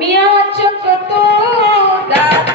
मी याचक तो दाता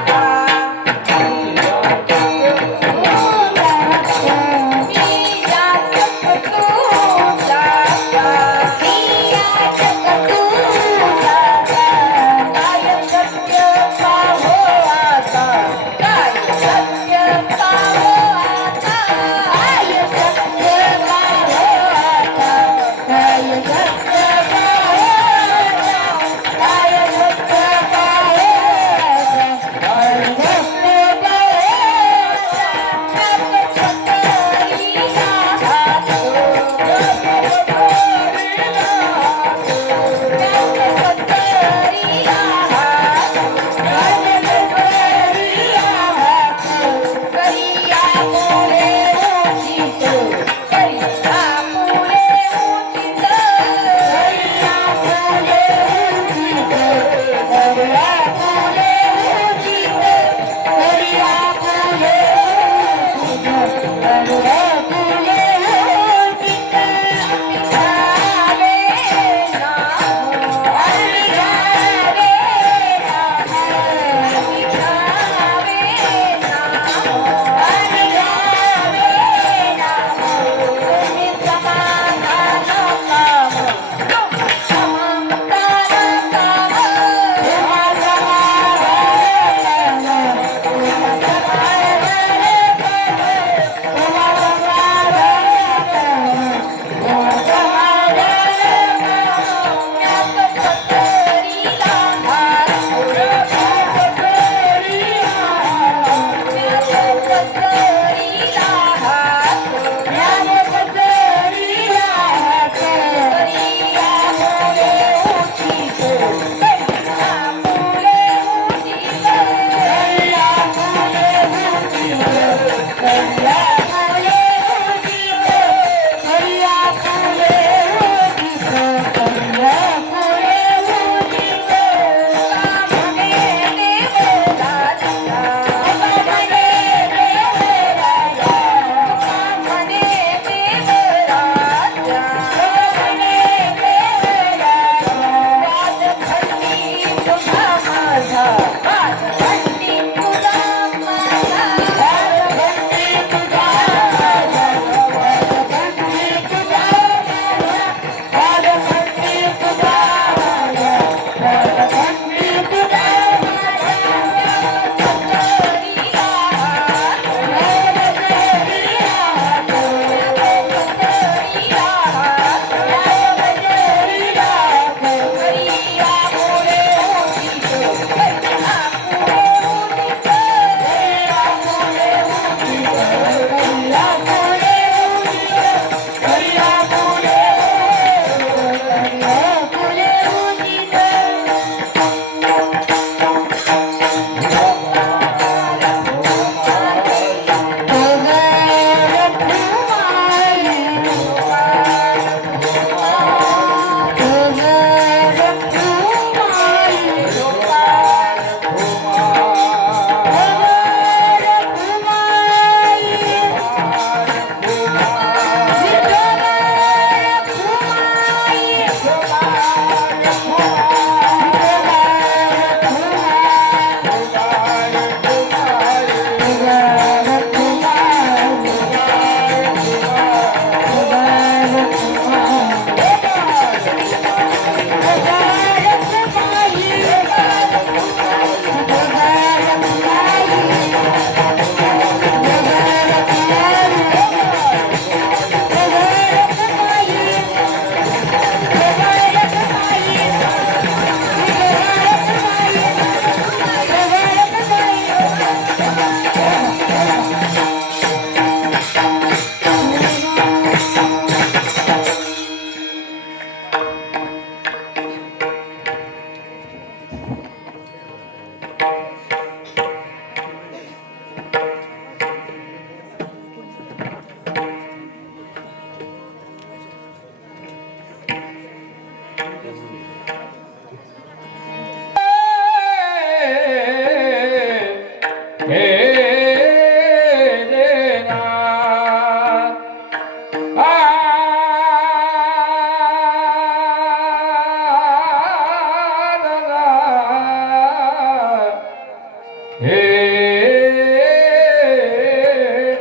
हे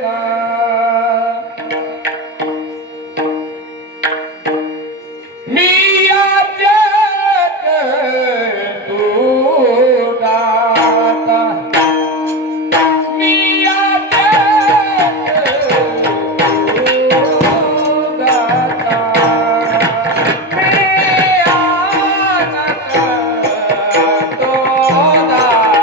नाथ. मी याचक तू दाता. मी याचक तू दाता. मी याचक तू दाता.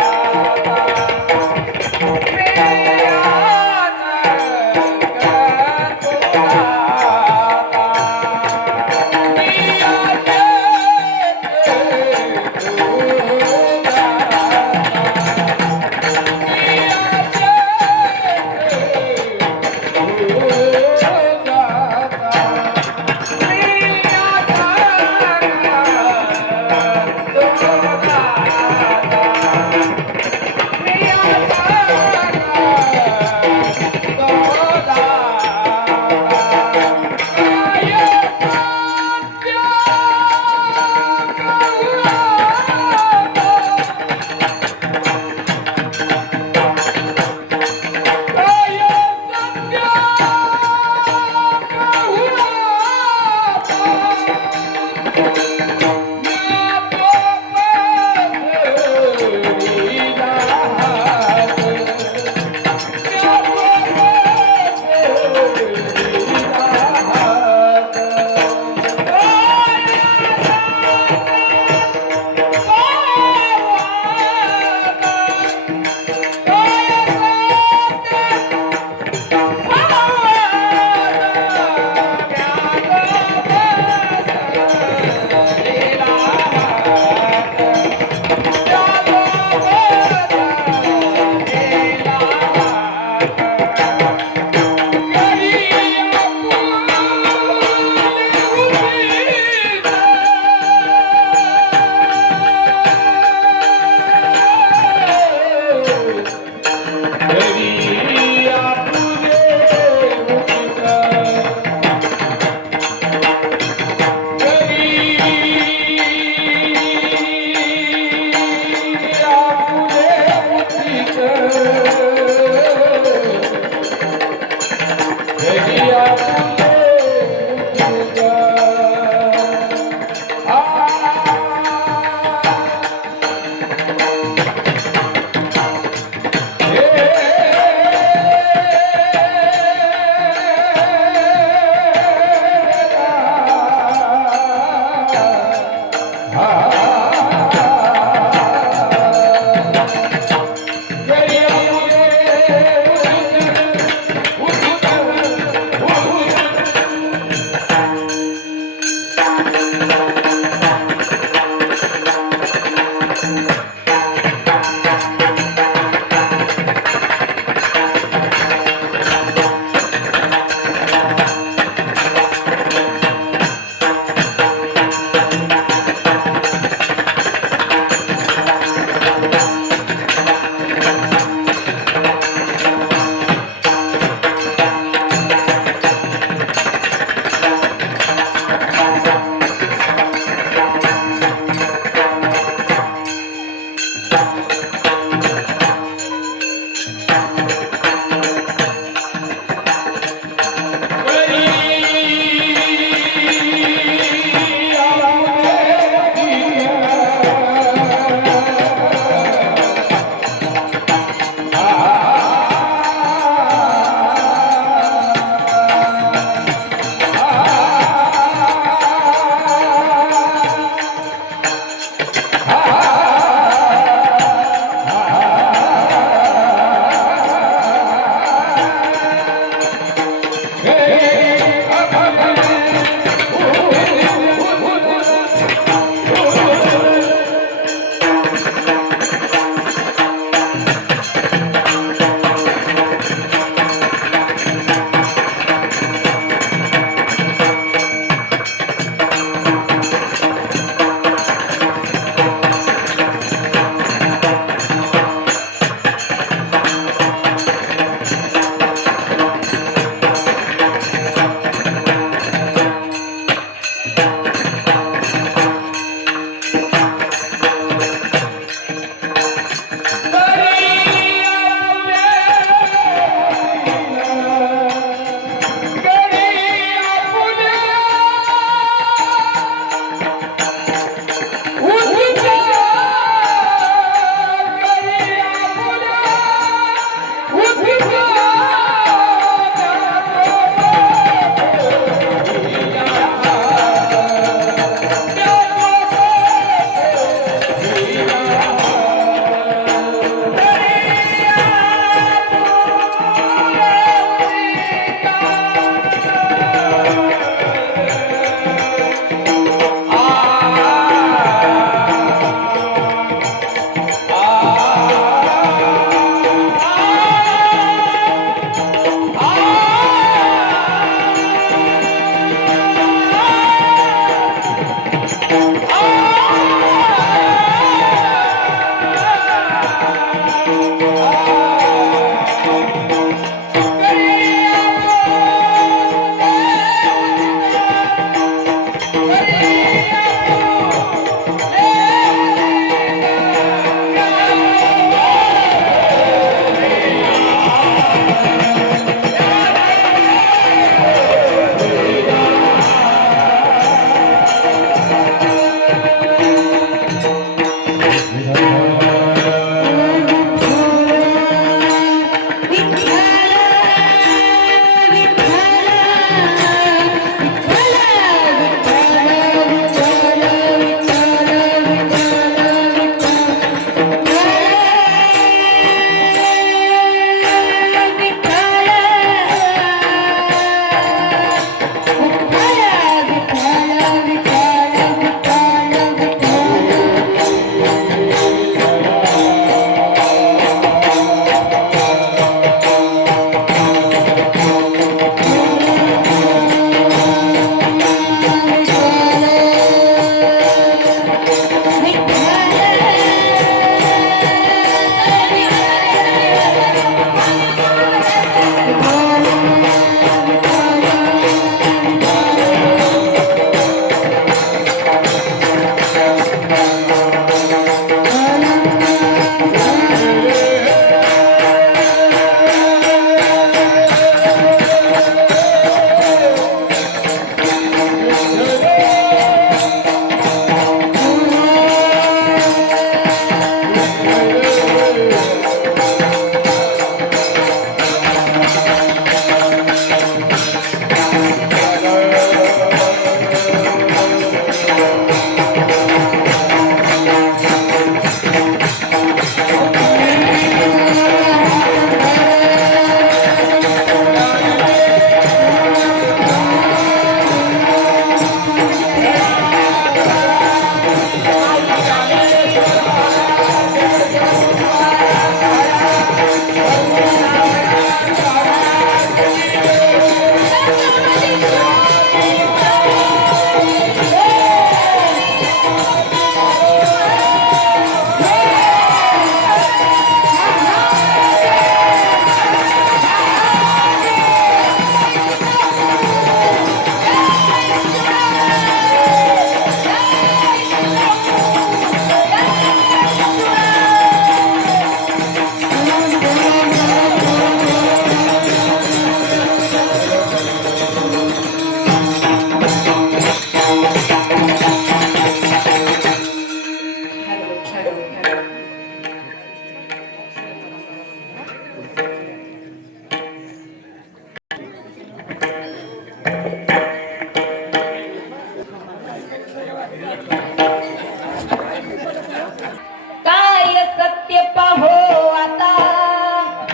काय सत्य पाहो आता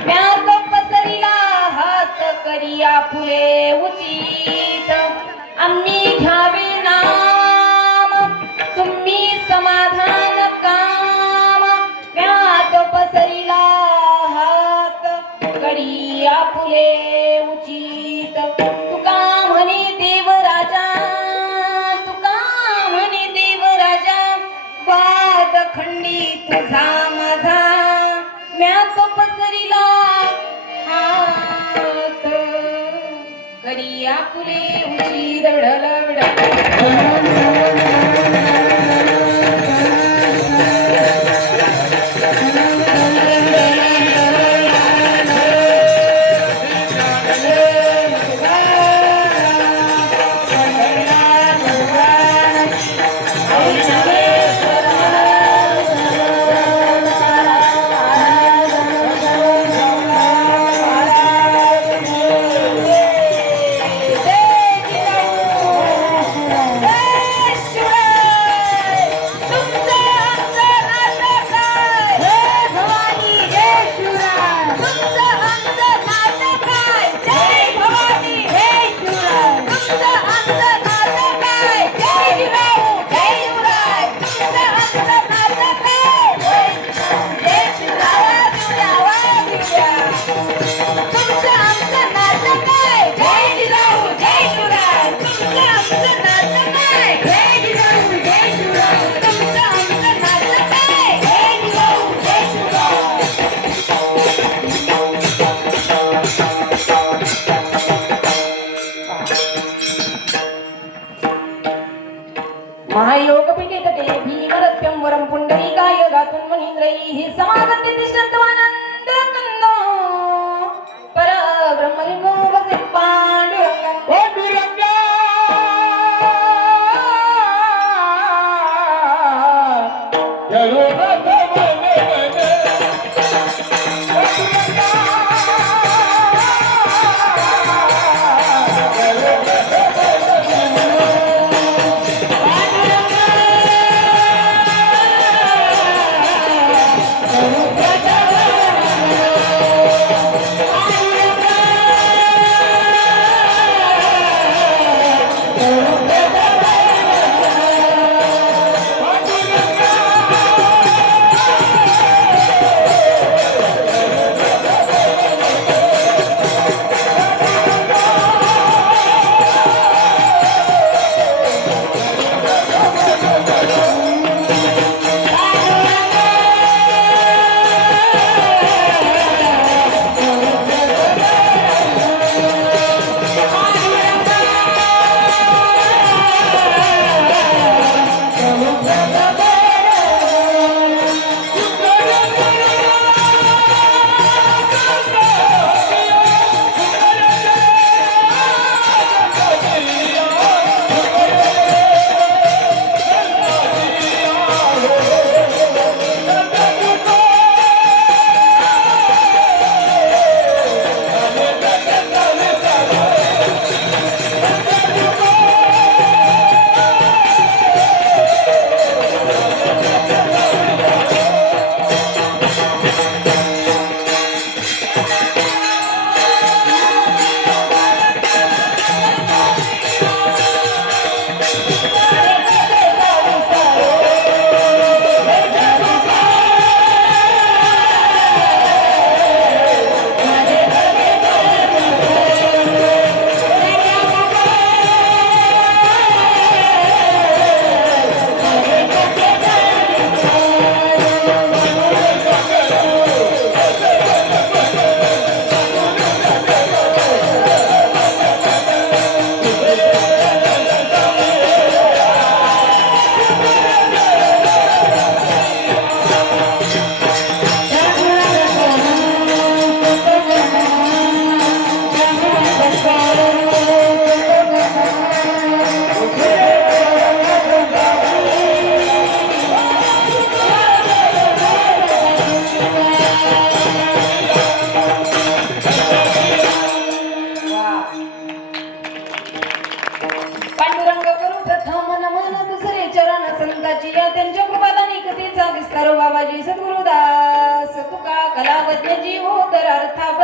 म्यात पसरिला हात करिया फुले उचित आम्ही घ्यावे नाम तुम्ही समाधान काम म्यात पसरिला हात करिया फुले उचित तुका म्हणे देवराजा तुका म्हणे देवराजा वाद खंडी तुझा माझा म्या तो पसरिला हात करिया फुले उची दडलवड महायोगपीठे तटे भीमरथ्यं वरं पुण्डरीकाय गातुं मनीन्द्रैः समागत्य तिष्ठन्तवानन्द कन्दो परब्रह्मलिङ्गो वसे पाण्डुरङ्गं पांडुरंगा जरूरत मने मने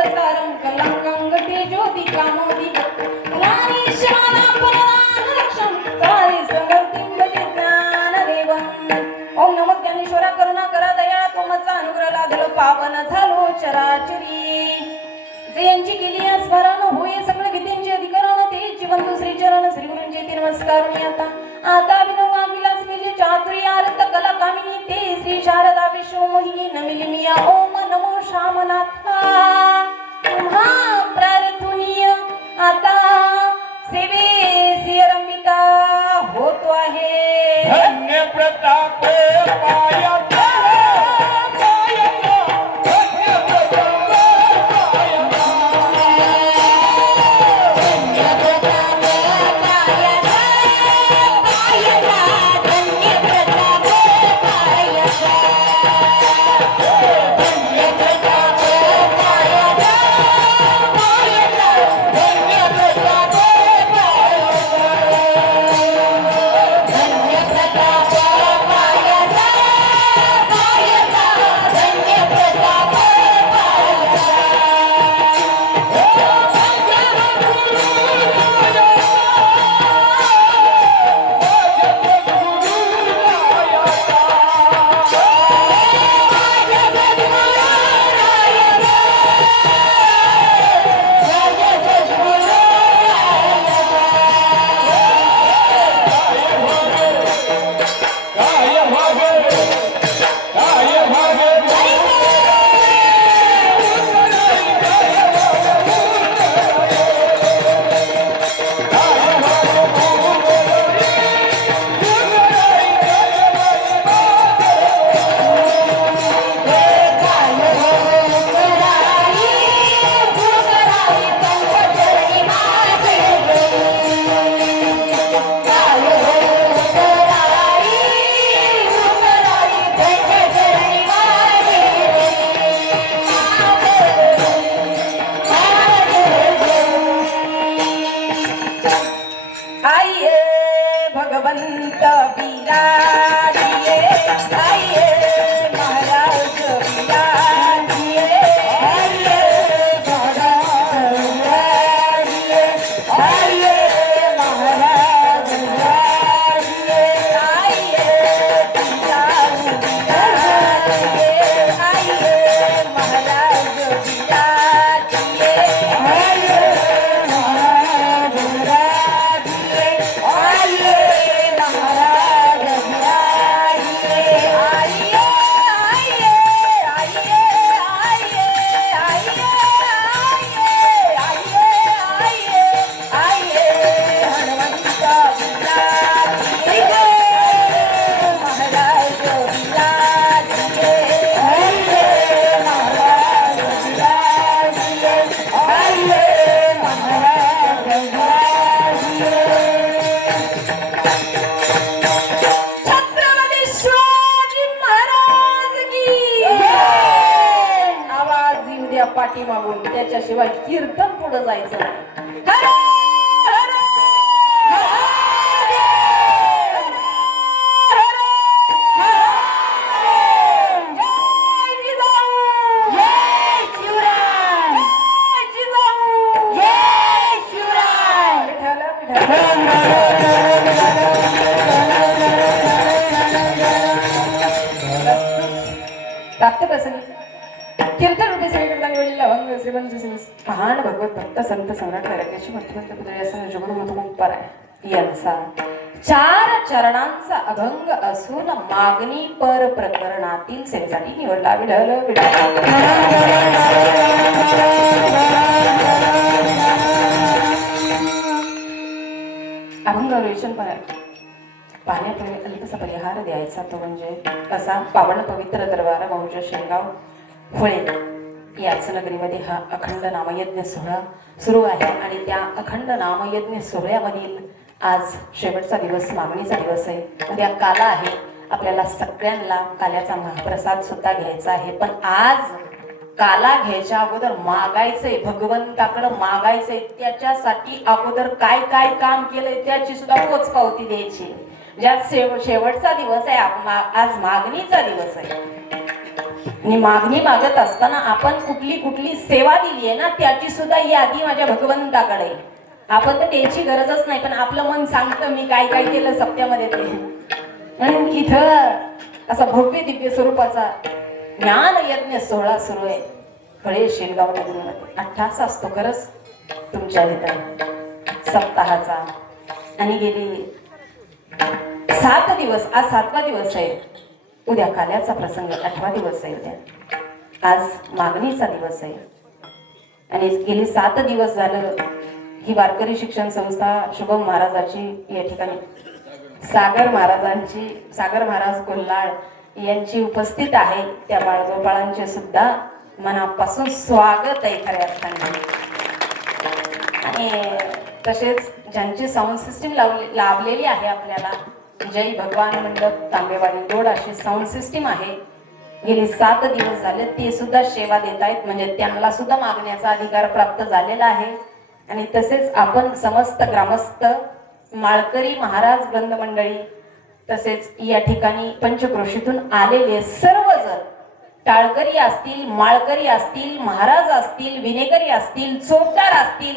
अवतारं कलंकं गते ज्योति कामोदि कलानि शिवानां पुनरानलक्षं सारि समर्थिं भजे ज्ञानदेवम् ओम नमो ज्ञानेश्वरा करुणा करा दया तुमचा अनुग्रह लादलो पावन झालो चराचरी यांची केली स्मरण होय सगळे विद्यांचे अधिकरण ते जीवन श्री चरण श्री गुरूंचे ते नमस्कार मी आता विनोबा विलास विजय चातुर्य आरत कला कामिनी ते श्री शारदा विश्वमोहिनी नमिली मिया ओम नमो श्यामनाथा तुम्हा प्रार्थनीय आता सेवे रमिता होतो आहे धन्य प्रताप पाया भगवंत बिराजिये आइए महाराज बिराजिये आइए महाराज बिराजिये आइए महाराज बिराजिये आइए बिराज बिराजिये आइए महाराज बिराजिये आइए महाराज बिराजिये आइए महाराज पाठीमागून त्याच्याशिवाय कीर्तन पुढे जायचं नाही. हर हर कीर्तन रूपी श्रीकृष्णांवरील अभंग श्रीमंत महान भगवत भक्त संत सम्राट वैराग्याची मंत्रमंत्र जुगुरु मधुमुक्ताराय यांचा 4 चरणांचा अभंग असून मागणी पर प्रकरणातील सेवेसाठी निवडला. विठ्ठल विठ्ठल अभंग विवेचन पाहण्यापूर्वी अल्पसा परिहार द्यायचा तो म्हणजे असा पावन पवित्र दरबार वंश शेंगाव होळे याच नगरीमध्ये हा अखंड नामयज्ञ सोहळा सुरू आहे आणि त्या अखंड नामयज्ञ सोहळ्यामधील आज शेवटचा दिवस मागणीचा दिवस आहे. उद्या काला आहे. आपल्याला सगळ्यांना काल्याचा महाप्रसाद सुद्धा घ्यायचा आहे. पण आज काला घ्यायच्या अगोदर मागायचंय, भगवंताकडे मागायचंय. त्याच्यासाठी अगोदर काय काय काम केलंय त्याची सुद्धा पोचपावती द्यायची. ज्यात शेवटचा दिवस आहे, आज मागणीचा दिवस आहे. आणि मागणी मागत असताना आपण कुठली कुठली सेवा दिली आहे ना त्याची सुद्धा यादी माझ्या भगवंताकडे आहे. आपण तर त्याची गरजच नाही, पण आपलं मन सांगतं मी काय काय केलं सप्त्यामध्ये ते. म्हणून इथं असा भव्य दिव्य स्वरूपाचा ज्ञान यज्ञ सोहळा सुरू आहे फळे शेलगाव नगरीमध्ये. 28 असतो खरंच तुमच्या इथं सप्ताहाचा. आणि गेली 7 दिवस, आज 7वा दिवस आहे, उद्या काल्याचा प्रसंग 8वा दिवस आहे, उद्या आज मागणीचा दिवस आहे. आणि गेली 7 दिवस झालं ही वारकरी शिक्षण संस्था शुभम महाराजाची या ठिकाणी सागर महाराज कोल्हाळ यांची उपस्थित आहे. त्या बाळगोपाळांचे सुद्धा मनापासून स्वागत आहे खऱ्या अर्थाने. आणि तसेच ज्यांची साऊंड सिस्टीम लाभलेली आहे आपल्याला, जय भगवान मंडप तांबेवाडी रोड अशी साऊंड सिस्टीम आहे. गेली 7 दिवस झाले ते सुद्धा सेवा देत आहेत, म्हणजे त्यांना सुद्धा मागण्याचा अधिकार प्राप्त झालेला आहे. आणि तसेच आपण समस्त ग्रामस्थ माळकरी महाराज वृंद मंडळी तसेच या ठिकाणी पंचक्रोशीतून आलेले सर्वजण, टाळकरी असतील, माळकरी असतील, महाराज असतील, विनेकरी असतील, चोपदार असतील,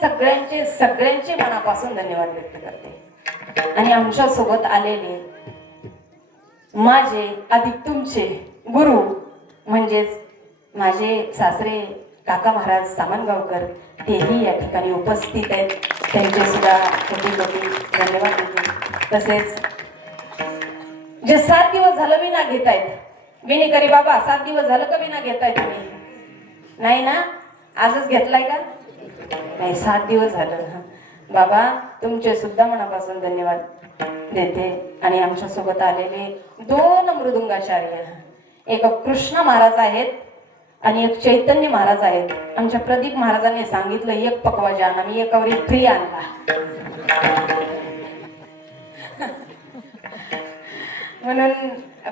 सगळ्यांचे मनापासून धन्यवाद व्यक्त करते. आणि आमच्या सोबत आलेले माझे अधिक तुमचे गुरु म्हणजेच माझे सासरे काका महाराज सामनगावकर तेही या ठिकाणी उपस्थित आहेत. त्यांचे सुद्धा कोटी कोटी धन्यवाद देते. तसेच जे 7 दिवस झालं विना घेत आहेत, विनेकरी बाबा 7 दिवस झालं का विना घेताय तुम्ही? नाही ना, आजच घेतलाय का? नाही, 7 दिवस झालं. बाबा तुमचे सुद्धा मनापासून धन्यवाद देते. आणि आमच्या सोबत आलेले 2 मृदुंगाचार्य, एक कृष्ण महाराज आहेत आणि एक चैतन्य महाराज आहेत. आमच्या प्रदीप महाराजांनी सांगितलं एक पकवाजा आण आणि एकावर एक फ्री आणला. म्हणून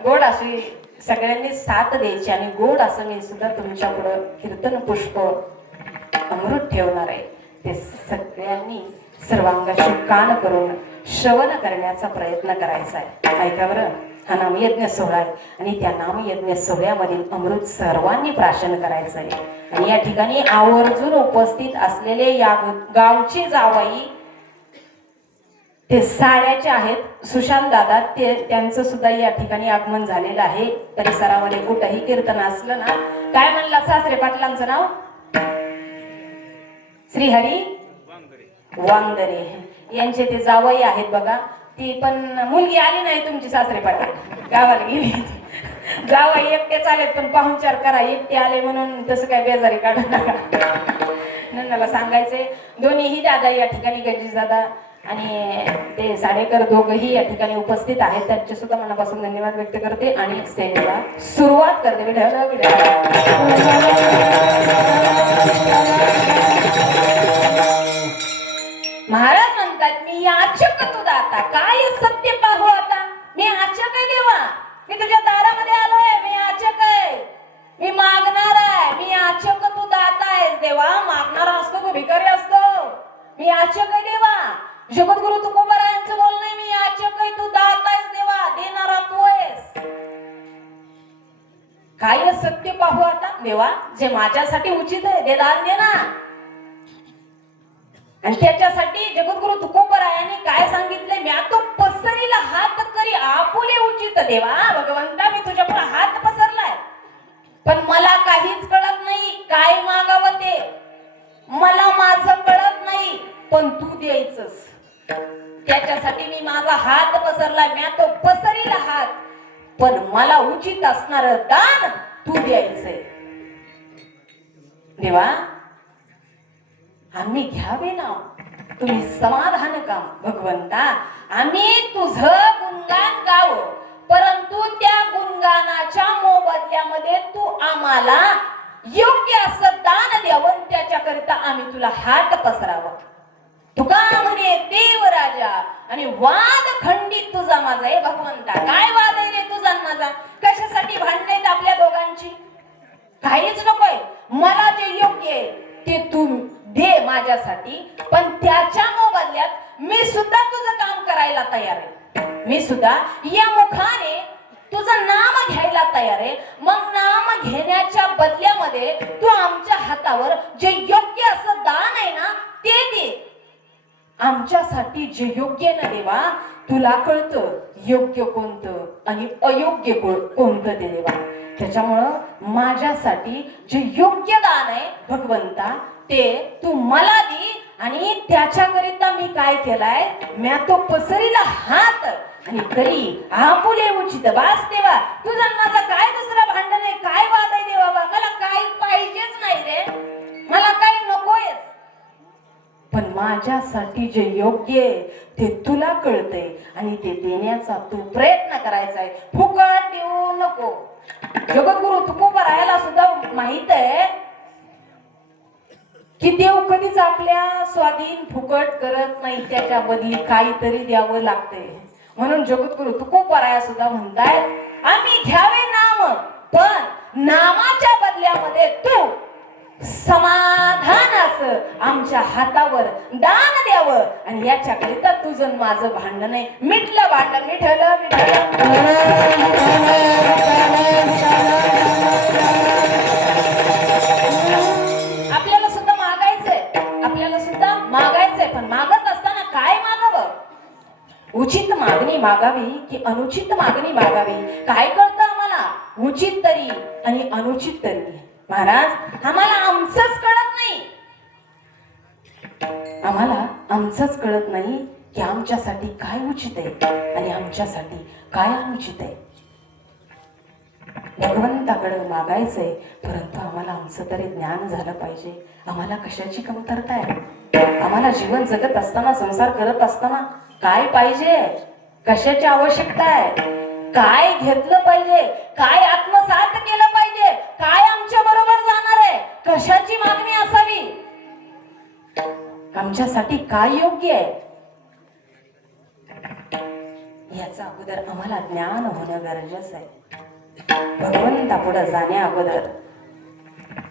गोड अशी सगळ्यांनी साथ द्यायची. आणि गोड असं मी सुद्धा तुमच्या पुढं कीर्तन पुष्प अमृत ठेवणार आहे. ते सगळ्यांनी सर्वांगाशी कान करून श्रवण करण्याचा प्रयत्न करायचा आहे. ऐका बरं, हा नामयज्ञ सोहळा आहे आणि त्या नामयज्ञ सोहळ्यामधील अमृत सर्वांनी प्राशन करायचं आहे. आणि या ठिकाणी आवर्जून उपस्थित असलेले या गावचे जावई ते साड्याचे आहेत, सुशांत दादा, त्यांचं सुद्धा या ठिकाणी आगमन झालेलं आहे. परिसरामध्ये कुठंही कीर्तन असलं ना, काय म्हणला सासरे पाटलांचं नाव? श्रीहरी वांगदरे यांचे ते जावई आहेत बघा. ती पण मुलगी आली नाही तुमची सासरे पाटील, गावाला गेली. जावई एकटे चालेत पण पाहुणचार करा, एकटे आले म्हणून तसं काय बेजारी काढू नका. नंदाला सांगायचे. दोन्हीही दादा या ठिकाणी, गणेश दादा आणि ते साडेकर दोघंही या ठिकाणी उपस्थित आहेत. त्यांचे सुद्धा मनापासून धन्यवाद व्यक्त करते आणि सेवेला सुरुवात करते. महाराज म्हणतात, मी याचक तू दाता, काय सत्य पाहू आता. मी याचक आहे देवा, मी तुझ्या दारामध्ये आलोय. मी याचक आहे, मी मागणार आहे. मी याचक तू दाता आहेस देवा. मागणारा असतो तो भिकारी असतो. मी याचक आहे देवा. जगद्गुरु तुकोबारायांचं बोलणं आहे, मी याचक आहे तू दाता आहेस देवा, देणारा तू आहेस. काय सत्य पाहू आता देवा, जे माझ्यासाठी उचित आहे ते दान दे ना. आणि त्याच्यासाठी जगद्गुरु तुकोबरायांनी काय सांगितले? मी तो पसरीला हात करी आपुले उचित देवा. भगवंता, मी तुझ्या पुढे हात पसरलाय, पण मला काहीच कळत नाही काय मागावं ते. मला माझं कळत नाही, पण तू द्यायचंस. त्याच्यासाठी मी माझा हात पसरलाय. मी तो पसरीला हात, पण मला उचित असणार दान तू द्यायचंय देवा. आम्ही घ्यावे ना, तुम्ही समाधान का भगवंता. आम्ही तुझं गुणगान गाव, परंतु त्या गुणगानाच्या मोबदल्यामध्ये तू आम्हाला योग्य असं दान द्यावं. त्याच्याकरिता आम्ही तुला हात पसरावा. तुका म्हणे देव राजा आणि वाद खंडित तुझा माझा. आहे भगवंता, काय वाद आहे रे तुझा माझा? कशासाठी भांडण आपल्या दोघांची? काहीच नकोय. मला जे योग्य आहे ते तू दे माझ्यासाठी, पण त्याच्या मोबदल्यात मी सुद्धा तुझं काम करायला तयार आहे. मी सुद्धा या मुखाने तुझं नाम घ्यायला करायला तयार आहे, मग नाम घेण्याच्या बदल्यामध्ये तू आमच्या हातावर जे योग्य असं दान आहे ना ते दे. आमच्यासाठी जे योग्य ना देवा, तुला कळतं योग्य कोणतं आणि अयोग्य कोणतं ते देवा. त्याच्यामुळं माझ्यासाठी जे योग्य दान आहे भगवंता ते तू मला दे. आणि त्याच्याकरिता मी काय केलाय, म्या तो पसरीला हात आणि करी आपुले उचित बास देवा. तुझा माझा काय दुसरा भांडण आहे, काय वाद आहे देवा. मला काही पाहिजेच नाही रे, मला काही नकोयच. पण माझ्यासाठी जे योग्य आहे ते तुला कळतंय आणि ते देण्याचा तू प्रयत्न करायचा आहे. फुकट देऊ नको. जगद्गुरु तुकोबरायाला सुद्धा माहित आहे की देव कधीच आपल्या स्वाधीन फुकट करत नाही, त्याच्या बदली काहीतरी द्यावं लागते. म्हणून जगद्गुरु तुकोबराया सुद्धा म्हणताय, आम्ही घ्यावे नाम, पण नामाच्या बदल्यामध्ये तू समाधानाचं आमच्या हातावर दान द्यावं. आणि याच्याकरिता तुझं माझं भांडण आहे. मिटलं भांडण, मिठलं आपल्याला सुद्धा मागायचंय, आपल्याला सुद्धा मागायचंय. पण मागत असताना काय मागावं, उचित मागणी मागावी की अनुचित मागणी मागावी, काय कळतं आम्हाला. उचित तरी आणि अनुचित तरी. महाराज, आम्हाला आमचंच कळत नाही. आम्हाला आमचंच कळत नाही की आमच्यासाठी काय उचित आहे आणि आमच्यासाठी काय अनुचित आहे. भगवंताकडे मागायचंय, परंतु आम्हाला आमचं तरी ज्ञान झालं पाहिजे. आम्हाला कशाची कमतरता आहे. आम्हाला जीवन जगत असताना, संसार करत असताना काय पाहिजे, कशाची आवश्यकता आहे, काय घेतलं पाहिजे, काय आत्मसात केलं पाहिजे, काय आमच्या बरोबर जाणार आहे, कशाची मागणी असावी, आमच्यासाठी काय योग्य आहे, याचा अगोदर आम्हाला ज्ञान होणं गरजेचं आहे. भगवंता पुढे जाण्या अगोदर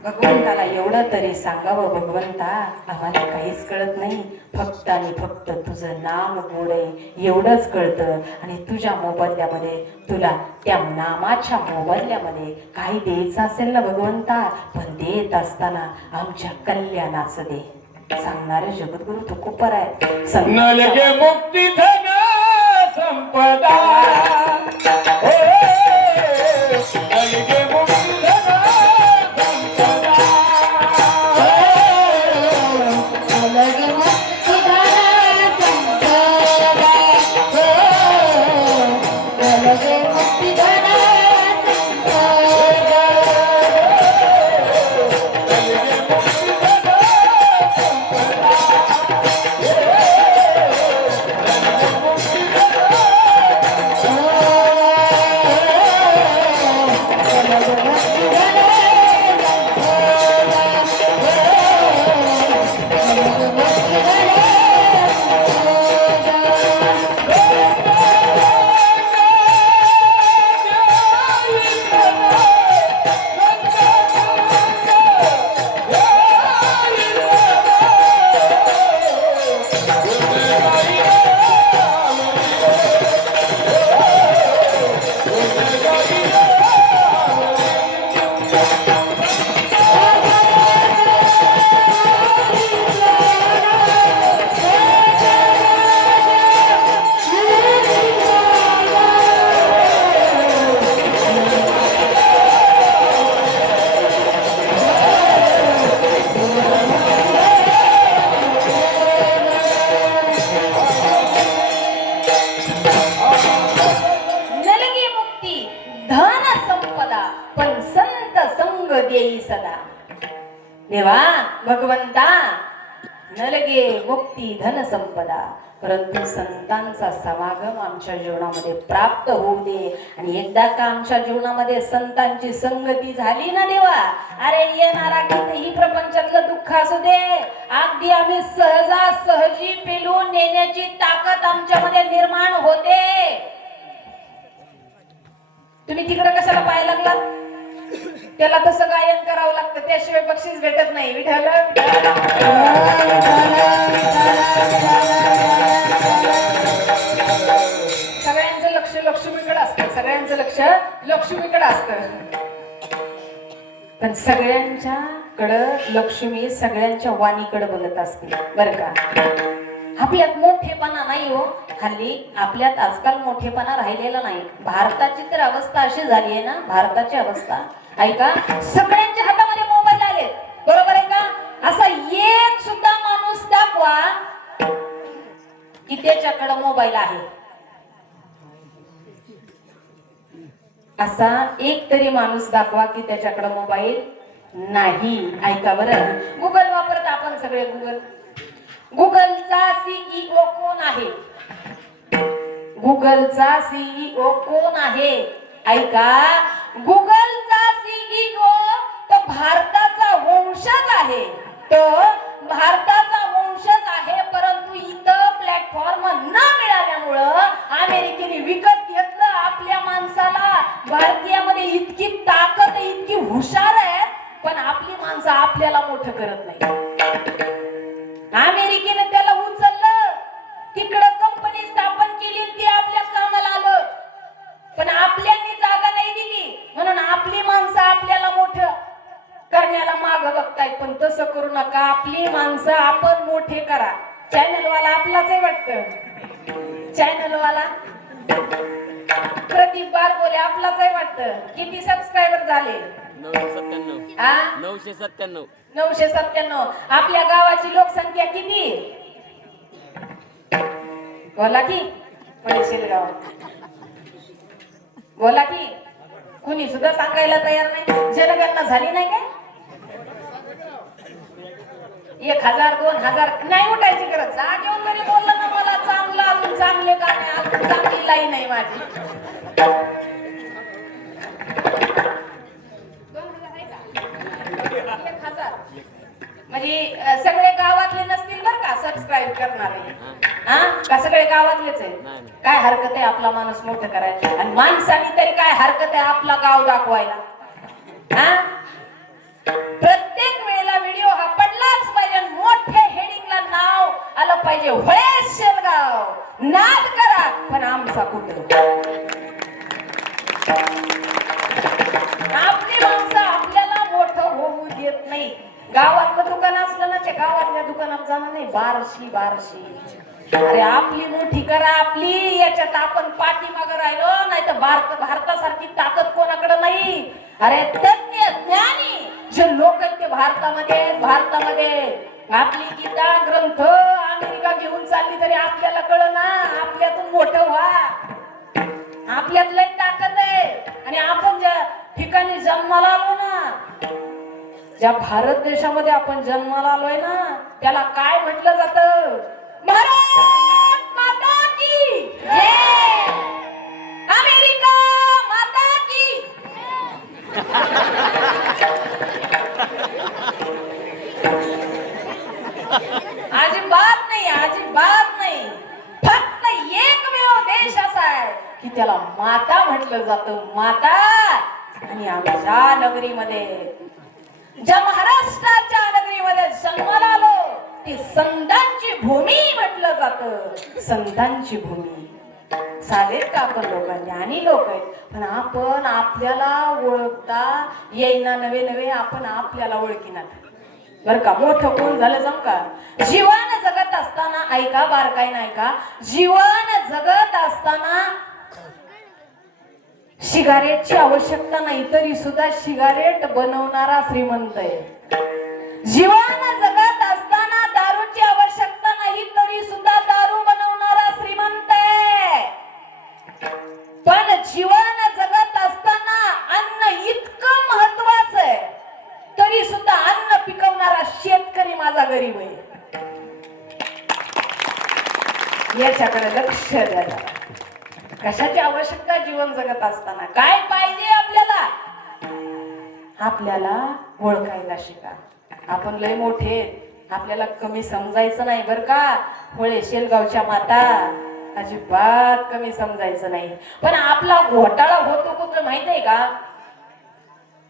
भगवंताला एवढं तरी सांगावं, भगवंता आम्हाला काहीच कळत नाही, फक्त आणि फक्त तुझं नाम गोड आहे एवढंच कळतं. आणि तुझ्या मोबदल्यामध्ये, तुला त्या नामाच्या मोबदल्यामध्ये काही द्यायचं असेल ना भगवंता, पण देत असताना आमच्या कल्याणाचं दे. सांगणारे जगद्गुरु तुकोबराय. नलगे मुक्ती धन संपदा, नलगे मुक्ती धन संपदा, नलगे मुक्ती धन संपदा, नलगे मुक्ती धन देवा भगवंता, नलगे मुक्ती धन संपदा, परंतु संतांचा समागम आमच्या जीवनामध्ये प्राप्त होऊ दे. आणि एकदा का आमच्या जीवनामध्ये संतांची संगती झाली ना देवा, अरे येणारा कितीही प्रपंचातलं दुःख असू दे, अगदी आम्ही सहजासहजी पेलून नेण्याची ताकद आमच्यामध्ये निर्माण होते. तुम्ही तिकडे कशाला पाहायला लागलात? त्याला तसं गायन करावं लागतं, त्याशिवाय बक्षीस भेटत नाही. विठ्ठल सगळ्यांचं लक्ष लक्ष्मीकडे असतं, सगळ्यांचं लक्ष लक्ष्मीकडे असतं. पण सगळ्यांच्याकडं लक्ष्मी सगळ्यांच्या वाणीकडे बघत असते बर का. आपल्यात मोठेपणा नाही हो, हल्ली आपल्यात आजकाल मोठेपणा राहिलेला नाही. भारताची तर अवस्था अशी झाली आहे ना, भारताची अवस्था ऐका, सगळ्यांच्या हातामध्ये मोबाईल आले, बरोबर आहे का. असा एक सुद्धा माणूस दाखवा की त्याच्याकडे मोबाईल आहे, असा एक तरी माणूस दाखवा की त्याच्याकडे मोबाईल नाही. ऐका बरं, गुगल वापरत आपण सगळे. गुगलचा सीईओ कोण आहे? गुगलचा सीईओ कोण आहे? ऐका, गुगलचा सीईओ तो भारताचा वंशज आहे, तो भारताचा वंशज आहे. परंतु इथं प्लॅटफॉर्म न मिळाल्यामुळं अमेरिकेने विकत घेतलं आपल्या माणसाला. भारतीयामध्ये इतकी ताकद आहे, इतकी हुशार आहे, पण आपली माणसं आपल्याला मोठं करत नाही. अमेरिकेने त्याला उचललं, तिकडं कंपनी स्थापन केली, ती आपल्या कामाला आलं, पण आपल्यानी जागा नाही दिली म्हणून आपली माणसं आपल्याला मोठं करण्याला माग बघतायत. पण तसं करू नका, आपली माणसं आपण मोठे करा. चॅनलवाला आपलाच आहे वाटतं, चॅनलवाला प्रदीप बारबोले आपलाच आहे वाटतं. किती सबस्क्रायबर झाले? 997. 997. आपल्या गावाची लोकसंख्या किती? बोला की गाव, बोला की. कुणी सुद्धा सांगायला तयार नाही. जनगणना झाली नाही काय? 1000 2000 नाही उठायची गरज. जागेवर तरी बोललं ना, मला चांगलं अजून चांगले का नाही, अजून चांगली लाई नाही माझी. 1000 म्हणजे सगळे गावातले नसतील बर का सबस्क्राईब करणारे. हा का सगळे गावातलेच आहेत? काय हरकत आहे आपला माणूस मोठं करायला? आणि माणसाने तरी काय हरकत आहे आपला गाव दाखवायला? हा, प्रत्येक वेळेला व्हिडिओ हा पडलाच पाहिजे, मोठ्या हेडिंगला नाव आलं पाहिजे, होळे शेलगाव, नाद करा पण आमचा कुठं. आपली माणसं आपल्याला मोठं होऊ देत नाही. गावातलं दुकान असलं ना, त्या गावातल्या दुकानात जाणं नाही, बारशी बारशी. अरे आपली मोठी करा, आपली. याच्यात आपण पाठीमागं राहिलो नाही तर भारतासारखी ताकद कोणाकडे नाही. अरे तज्ञ ज्ञानी जे लोक आहेत ते भारतामध्ये आपली गीता ग्रंथ अमेरिका घेऊन चालली तरी आपल्याला कळना. आपल्यातून मोठं व्हा, आपल्यात लय ताकद आहे. आणि आपण ज्या ठिकाणी जन्माला आलो ना, ज्या भारत देशामध्ये आपण जन्माला आलोय ना, त्याला काय म्हटलं जातं? भारत माता की जय, अमेरिका माता की. अजिबात नाही, अजिबात नाही. फक्त एकमेव देश असा आहे की त्याला माता म्हटलं जातं, माता. आणि आमच्या नगरीमध्ये, ज्या महाराष्ट्राच्या नगरीमध्ये जन्माला आलो, ती संतांची भूमी म्हटलं जातं, संतांची भूमी. साधेत का आपण लोकांनी आणि लोक आहेत, पण आपण आपल्याला ओळखता येईना, नवे नवे आपण आपल्याला ओळखीनात बर का. मोठं कोण झालं जम का? जीवन जगत असताना, ऐका बारकाई नाही का, जीवन जगत असताना सिगारेटची आवश्यकता नाही तरी सुद्धा सिगारेट बनवणारा श्रीमंत आहे. जीवन जगत असताना दारूची आवश्यकता नाही तरी सुद्धा दारू बनवणारा श्रीमंत आहे. पण जीवन जगत असताना अन्न इतकं महत्वाचं आहे तरी सुद्धा अन्न पिकवणारा शेतकरी माझा गरीब आहे. याच्याकडे लक्ष द्या. कशाची आवश्यकता जीवन जगत असताना? काय पाहिजे आपल्याला? आपल्याला ओळखायला शिका. आपण लय मोठे, आपल्याला कमी समजायचं नाही बर का. होळे शेलगावच्या माता, अजिबात कमी समजायचं नाही. पण आपला घोटाळा होतो कुठं माहित आहे का?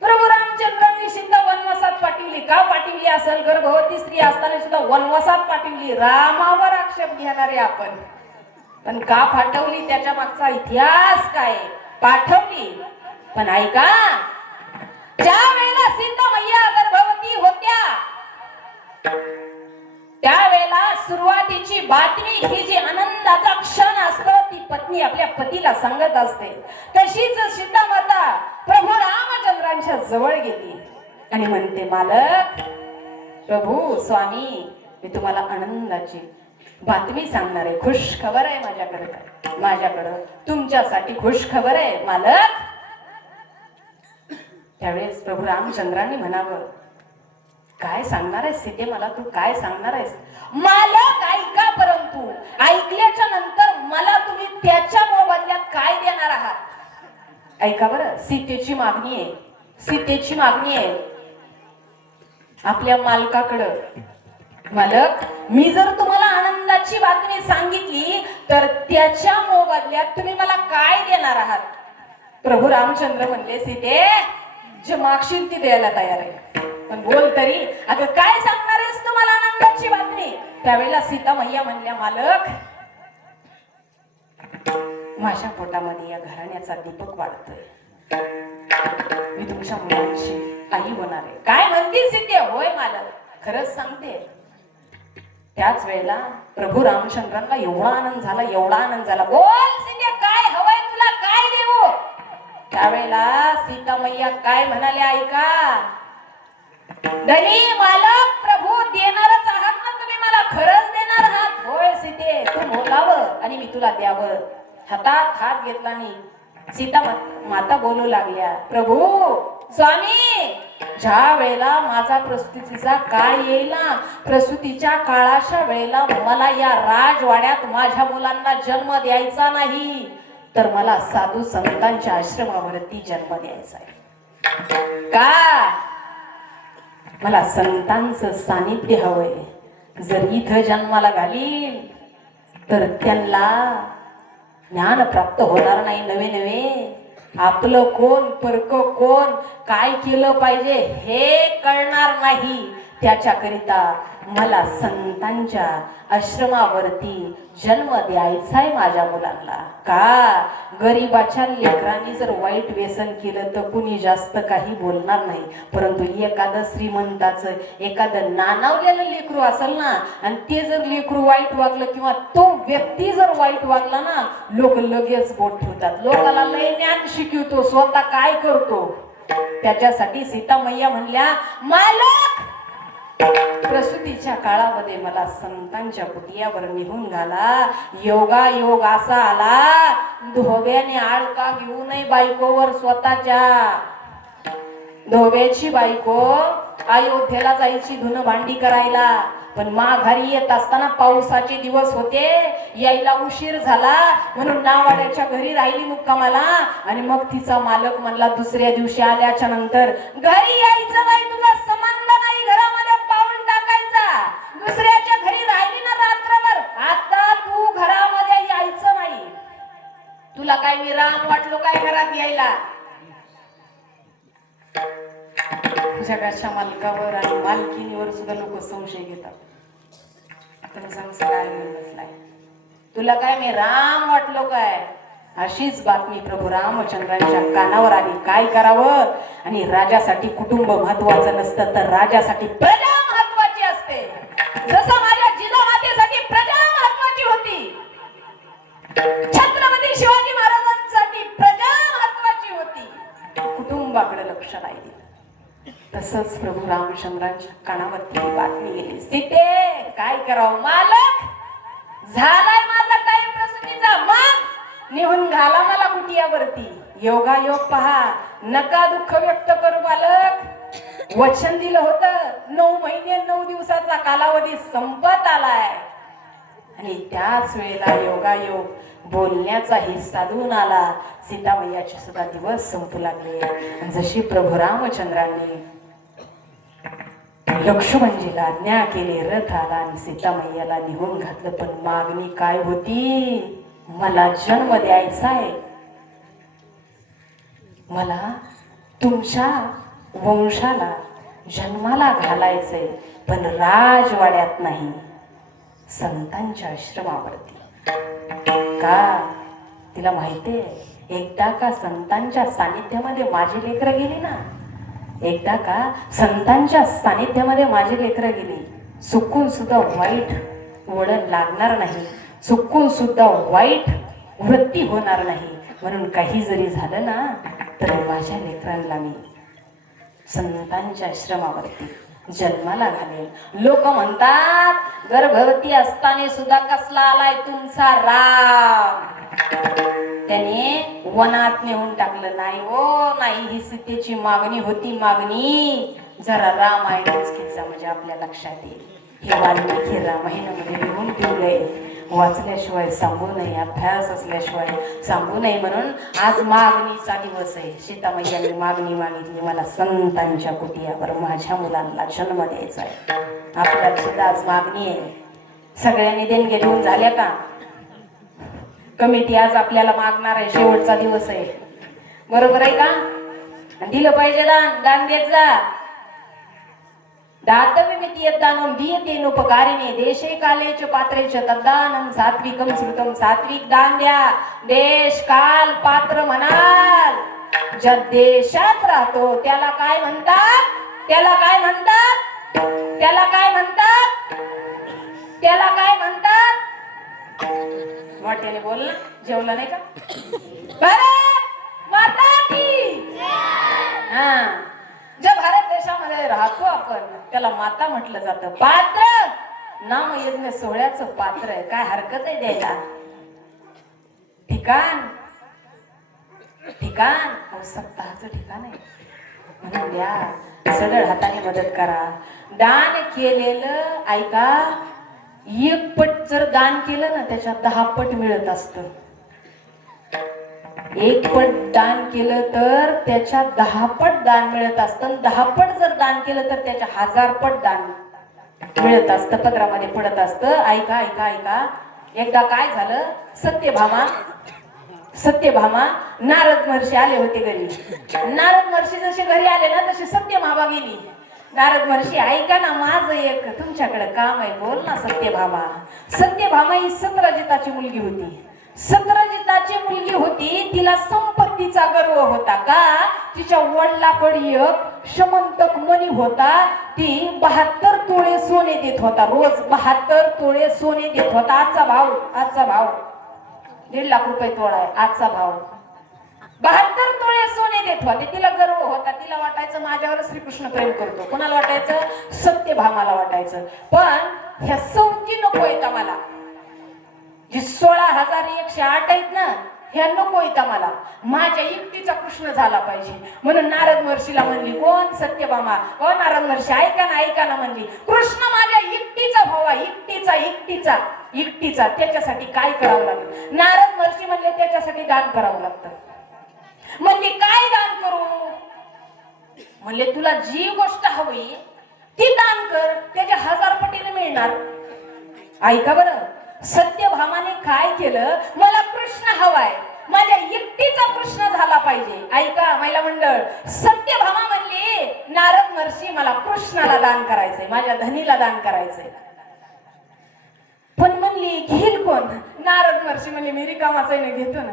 प्रभू रामचंद्रांनी सीता वनवासात पाठवली. का पाठवली असेल? गर्भवती स्त्री असताना सुद्धा वनवासात पाठवली. रामावर आक्षेप घेणारे आपण. पण का पाठवली त्याच्या मागचा इतिहास काय पाठवली. पण ऐका, ज्या वेळेला सीता मैया गर्भवती होत्या त्यावेळेला सुरुवातीची बातमी ही जी आनंदाचा क्षण असतो ती पत्नी आपल्या पतीला सांगत असते. तशीच सीता माता प्रभू रामचंद्रांच्या जवळ गेली आणि म्हणते, मालक, प्रभू, स्वामी, मी तुम्हाला आनंदाची बातमी सांगणार आहे. खुश खबर आहे माझ्याकडं तुमच्यासाठी खुश खबर आहे मालक. त्यावेळेस प्रभू रामचंद्रांनी म्हणावं, काय सांगणार आहेस सीते, मला तू काय सांगणार आहेस. मालक ऐका, परंतु ऐकल्याच्या नंतर मला तुम्ही त्याच्या मोबदल्यात काय देणार आहात. ऐका बरं, सीतेची मागणी आहे आपल्या मालकाकडं. मालक, मी जर तुम्हाला आनंदाची बातमी सांगितली तर त्याच्या मोबदल्यात तुम्ही मला काय देणार आहात. प्रभू रामचंद्र म्हणले, सीते, जे मागशील ती द्यायला तयार आहे, पण बोल तरी, अगं काय सांगणार आहेस तुम्हाला आनंदाची बातमी. त्यावेळेला सीता मैया म्हणल्या, मालक, माझ्या पोटामध्ये या घराण्याचा दीपक वाढतोय, मी तुमच्या मुलांची आई होणार आहे. काय म्हणते सीते. होय मालक, खरंच सांगते. त्याच वेळेला प्रभू रामचंद्रांना एवढा आनंद झाला. बोल सीते, काय हवंय तुला, काय देऊ. त्यावेळेला सीता मैया काय म्हणाल्या, ऐका. दरी मालक, प्रभू देणारच आहात ना तुम्ही, मला खरंच देणार आहात. होय सीते, तू बोलावं आणि मी तुला द्यावं. हातात हात घेतला आणि सीता माता बोलू लागल्या, प्रभू, स्वामी, ज्या वेळेला माझा प्रसूतीचा काळ येईल ना, प्रसूतीच्या काळाच्या वेळेला मला या राजवाड्यात माझ्या मुलांना जन्म द्यायचा नाही, तर मला साधू संतांच्या आश्रमावरती जन्म द्यायचा आहे. का मला संतांचं सानिध्य हवंय. जर इथं जन्माला घालील तर त्यांना ज्ञान प्राप्त होणार नाही. नवे आपलं कोण, परक कोण, काय केलं पाहिजे हे कळणार नाही. त्याच्याकरिता मला संतांच्या आश्रमावरती जन्म द्यायचा आहे माझ्या मुलांना. का गरीबाच्या लेकरांनी जर वाईट व्यसन केलं तर कुणी जास्त काही बोलणार नाही, परंतु एखादं श्रीमंताचं एखादं नानावलेलं लेकरू असेल ना, आणि ते जर लेकरू वाईट वागलं किंवा तो व्यक्ती जर वाईट वागला ना, लोक लगेच बोट ठेवतात. लोकाला लय ज्ञान शिकवतो, स्वतः काय करतो. त्याच्यासाठी सीता मैया म्हणल्या, मालक, प्रसूतीच्या काळामध्ये मला संतांच्या कुटियावर निघून घाला. योगायोग असा आला, धोब्याने आळका घेऊ नये बायकोवर स्वतःच्या. धोब्याची बायको अयोध्येला जायची धुन भांडी करायला, पण माघारी येत असताना पावसाचे दिवस होते, यायला उशीर झाला म्हणून नावाड्याच्या घरी राहिली मुक्कामाला. आणि मग तिचा मालक म्हणला दुसऱ्या दिवशी आल्याच्या नंतर, घरी यायचं नाही, तुझा संबंध नाही घरामध्ये पाऊल टाकायचा. दुसऱ्याच्या घरी राहिली ना रात्रभर, आता तू घरामध्ये यायचं नाही. तुला काय मी राम वाटलो काय घरात यायला. जगाच्या मालकावर आणि मालकीनीवर सुद्धा लोक संशय घेतात. आपण संशय काय बसलाय, तुला काय मी राम वाटलो काय. अशीच बातमी प्रभू रामचंद्रांच्या कानावर आली. काय करावं. आणि राजासाठी कुटुंब महत्वाचं नसतं, तर राजासाठी प्रजा महत्वाची असते. जसं माझ्या जिजामातेसाठी प्रजा महत्वाची होती, छत्रपती शिवाजी महाराजांसाठी प्रजा महत्वाची होती, कुटुंबाकडे लक्ष नाही दिलं. तसंच प्रभू रामचंद्रांच्या कानावरती बातमी गेली, सीते, काय करावं. मालक, झालाय माझा टाइम प्रसूतीचा, मग निघून घाला मला कुटियावरती. योगायोग पहा, नका दुःख व्यक्त करू मालक. वचन दिलं होतं, 9 महिने 9 दिवसाचा कालावधी संपत आलाय. आणि त्याच वेळेला योगायोग बोलण्याचाही साधून आला. सीतामैयाचे सुद्धा दिवस संपू लागले. आणि जशी प्रभू रामचंद्रांनी लक्ष्मणजीला आज्ञा केली, रथ आला आणि सीतामैयाला निघून घातलं. पण मागणी काय होती, मला जन्म द्यायचा आहे, मला तुमच्या वंशाला जन्माला घालायचंय, पण राजवाड्यात नाही, संतांच्या आश्रमावरती. का तिला माहितीये एकदा का संतांच्या सानिध्यामध्ये माझी लेकरं गेली ना, एकदा का संतांच्या सानिध्यामध्ये माझी लेकरं गेली, चुकून सुद्धा वाईट वळण लागणार नाही, चुकून सुद्धा वाईट वृत्ती होणार नाही. म्हणून काही जरी झालं ना तर माझ्या लेकरांना मी संतांच्या आश्रमावरती जन्माला घालेल. लोक म्हणतात गर्भवती असताना सुद्धा कसला आलाय तुमचा राम, त्याने वनात नेऊन टाकलं. नाही हो नाही, ही सीतेची मागणी होती, मागणी. जरा रामायणच घेतला म्हणजे आपल्या लक्षात येईल. हे वाल्मिकी रामायणामध्ये लिहून ठेवलंय, वाचल्याशिवाय सांगू नये, अभ्यास असल्याशिवाय सांगू नये. म्हणून आज मागणीचा दिवस आहे. सीतामैयाने मागणी मागितली, मला संतांच्या कुटियावर माझ्या मुलांना जन्म द्यायचा आहे. आपल्या सुद्धा आज मागणी आहे. सगळ्यांनी देणगे देऊन झाल्या का? कमिटी आज आपल्याला मागणार आहे, शेवटचा दिवस आहे, बरोबर आहे का? दिलं पाहिजे दान, दान देत जा. दातव्यमिति यद्दानं दीयतेनोपकारिणे देशे काले च पात्रे च तद्दानं सात्विकं श्रुतं. सात्विक दान द्या. देश काल पात्र म्हणाल, ज्या देशात राहतो त्याला काय म्हणतात? त्याला काय म्हणतात? त्याला काय म्हणतात? त्याला काय म्हणतात? मोठ्याने बोल ना. जेवलं नाही का? भारत माता की. हा, ज्या भारत देशामध्ये राहतो आपण त्याला माता म्हटलं जातं. पात्र नाम यज्ञ सोहळ्याचं पात्र आहे, काय हरकत आहे द्यायला? ठिकाण ठिकाण सप्ताहाचं ठिकाण आहे म्हणून द्या. सगळं हाताने मदत करा. दान केलेलं ऐका, एक पट जर दान केलं ना त्याच्या 10 पट मिळत असतं. एक पट दान केलं तर त्याच्या 10 पट दान मिळत असतं. 10 पट जर दान केलं तर त्याच्या 1000 पट दान मिळत असतं, पत्रामध्ये पडत असतं. ऐका ऐका ऐका. एकदा काय झालं, सत्यभामा नारद महर्षी आले होते घरी. नारद महर्षी जसे घरी आले ना तशी सत्यभामा गेली. नारद महर्षी ऐका ना, माझं एक तुमच्याकडे काम आहे, बोल ना. सत्यभामा ही सत्यजिताची मुलगी होती. सत्यजिताची मुलगी होती, तिला संपत्तीचा गर्व होता. का? तिच्या वडिलाकडे एक शमंतक मणी होता. ती 72 तोळे सोने देत होता, रोज 72 तोळे सोने देत होता. आजचा भाव 1.5 लाख रुपये तोळा आहे आजचा भाव. 72 तोळे सोने देत होते. तिला गर्व होता. तिला वाटायचं माझ्यावर श्रीकृष्ण प्रेम करतो. कोणाला वाटायचं? सत्यभामाला वाटायचं. पण ह्या 34 नको येत मला, जी 16,108 आहेत ना, ह्या नको येत मला. माझ्या एकटीचा कृष्ण झाला पाहिजे. म्हणून नारद महर्षीला म्हणली, कोण? सत्यभामा. हो नारद महर्षी ऐका ना म्हणली, कृष्ण माझ्या एकटीचा भाऊ आहे, एकटीचा. त्याच्यासाठी काय करावं लागतं? नारद महर्षी म्हणले, त्याच्यासाठी दान करावं लागतं. म्हणले, काय दान करू? म्हणले, तुला जी गोष्ट हवी ती दान कर, त्याच्या 1000 पटीने मिळणार. ऐका बरं, सत्यभामाने काय केलं? मला कृष्ण हवाय, माझ्या एकटीचा कृष्ण झाला पाहिजे. ऐका महिला मंडळ, सत्यभामा म्हणली, नारद महर्षी मला कृष्णाला दान करायचंय, माझ्या धनीला दान करायचंय. पण म्हणली, घेईल कोण? नारद महर्षी म्हणले, मी रिकामाच आहे ना, घेतो ना.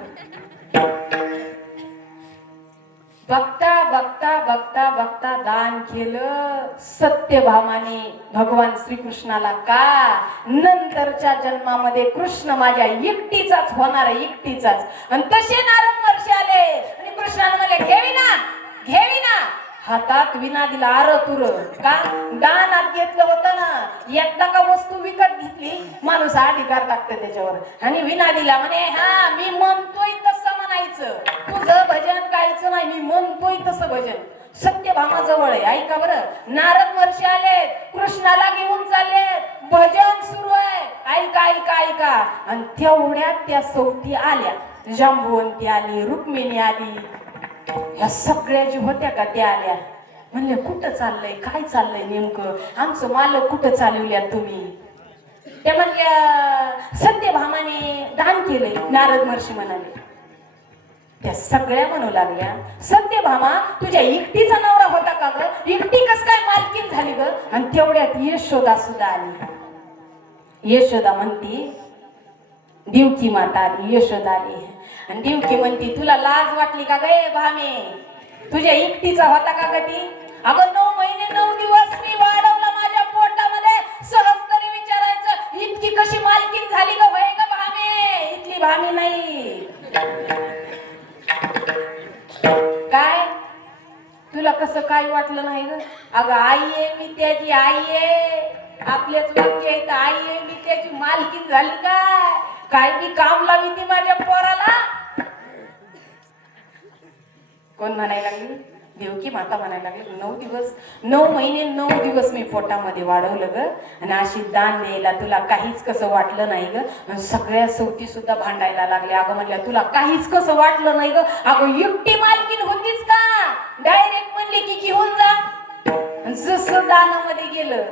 बघता दान केलं सत्यभामाने भगवान श्रीकृष्णाला. का? नंतरच्या जन्मामध्ये कृष्ण माझ्या एकटीचाच होणार आहे, एकटीचाच. आणि तसे नारद महर्षी आले आणि कृष्णाने म्हणले, घ्यावी ना. हातात विना दिला, आर तुर. का? दानात घेतलं होतं ना. एकदा का वस्तू विकत घेतली, माणूस अधिकार टाकतो त्याच्यावर. आणि विना दिला म्हणे, हा मी म्हणतोय तसं म्हणायचं, तुझं भजन गायचं नाही, मी म्हणतोय तसं भजन. सत्यभामा जवळ आहे. ऐका बरं, नारद महर्षी आले, कृष्णाला घेऊन चालले, भजन सुरू आहे. ऐका. आणि तेवढ्यात त्या सौती आल्या. जांबुवंती आली, रुक्मिणी आली, या सगळ्या जी होत्या का त्या आल्या. म्हणले, कुठं चाललंय, काय चाललंय नेमकं? आमचं मालक कुठं चालवल्या तुम्ही? त्या म्हणल्या, सत्यभामाने दान केले. नारद महर्षी म्हणाले. त्या सगळ्या म्हणू लागल्या, सत्यभामा तुझ्या एकटीचा नवरा होता का ग? एकटी कस काय मालकीन झाली ग? आणि तेवढ्यात यशोदा सुद्धा आली. यशोदा म्हणती, देवकी माता आली, यशोदा आली. आणि देवकी म्हणती, तुला लाज वाटली का गे भामे? तुझ्या एकटीचा होता का गती? अगं 9 महिने 9 दिवस मी वाढवला माझ्या पोटामध्ये. सहज तरी विचारायचं, इतकी कशी मालकीन झाली ग वय ग भामे? इथली भामी नाही. काय तुला कसं काही वाटलं नाही ग? अगं आई आहे मी त्याची, आई आहे. आपल्याच वाक्य आहे तर आई आहे मी त्याची मालकीन झाली काय मी काम लावी ती माझ्या पोराला? कोण म्हणायला लागली? देवकी माता म्हणायला लागली, 9 दिवस 9 महिने 9 दिवस मी पोटामध्ये वाढवलं ग. आणि अशी दान द्यायला तुला काहीच कसं वाटलं नाही ग? सगळ्या सवती सुद्धा भांडायला लागल्या. अगं म्हणल्या, तुला काहीच कसं वाटलं नाही ग? अगं एकटी मालकीन होतीच का? डायरेक्ट म्हणली की घेऊन जा. जसं दानामध्ये गेलं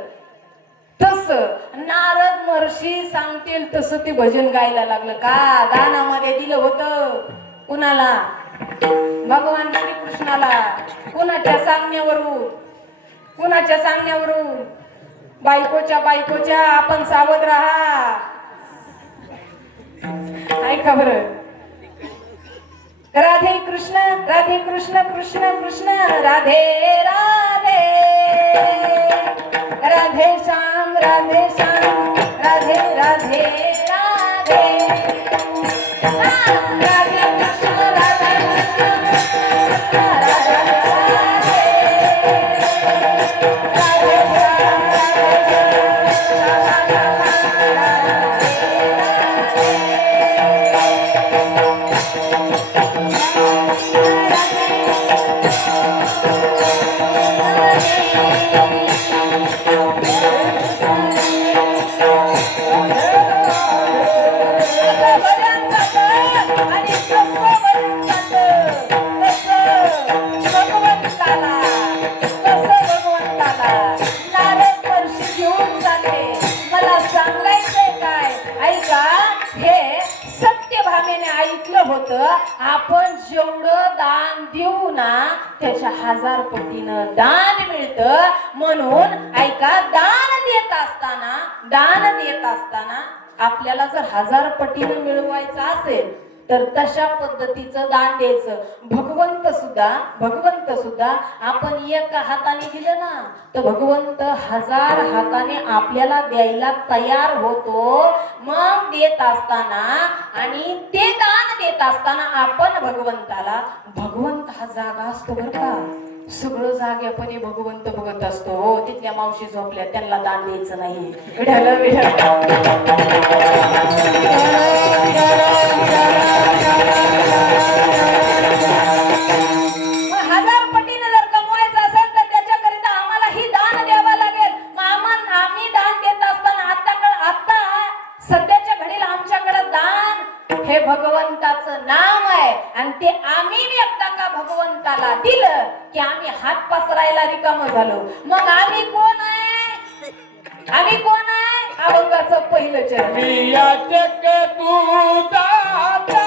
तस नारद महर्षी सांगतील तसं ते भजन गायला लागलं. का दानामध्ये दिलं होतं? कुणाला? भगवान श्रीकृष्णाला. कुणाच्या सांगण्यावरून? बायकोच्या आपण सावध राहा. ऐका बरं. राधे कृष्ण कृष्ण कृष्ण राधे राधे. राधे श्याम राधे राधे राधे. राधे कृष्ण राधे कृष्ण राधे आपण जेवढं दान देऊ ना त्याच्या 1000 पटीनं दान मिळतं. म्हणून ऐका, दान देत असताना आपल्याला जर 1000 पटीनं मिळवायचं असेल तर तशा पद्धतीचं दान द्यायचं. भगवंत सुद्धा आपण एका हाताने दिलं ना तर भगवंत 1000 हाताने आपल्याला द्यायला तयार होतो. मग देत असताना आणि ते दान देत असताना आपण भगवंत हा जागा असतो बरं का. सगळं जाग्यापणे भगवंत बघत असतो. हो, तिथल्या मावशी झोपल्या त्यांना दान द्यायचं नाही. हे भगवंताचं नाम आहे आणि ते आम्ही व्यक्त का भगवंताला दिलं की आम्ही हात पसरायला रिकाम झालो. मग आम्ही कोण आहे? अभंगाचं पहिलं चरण. तू दाता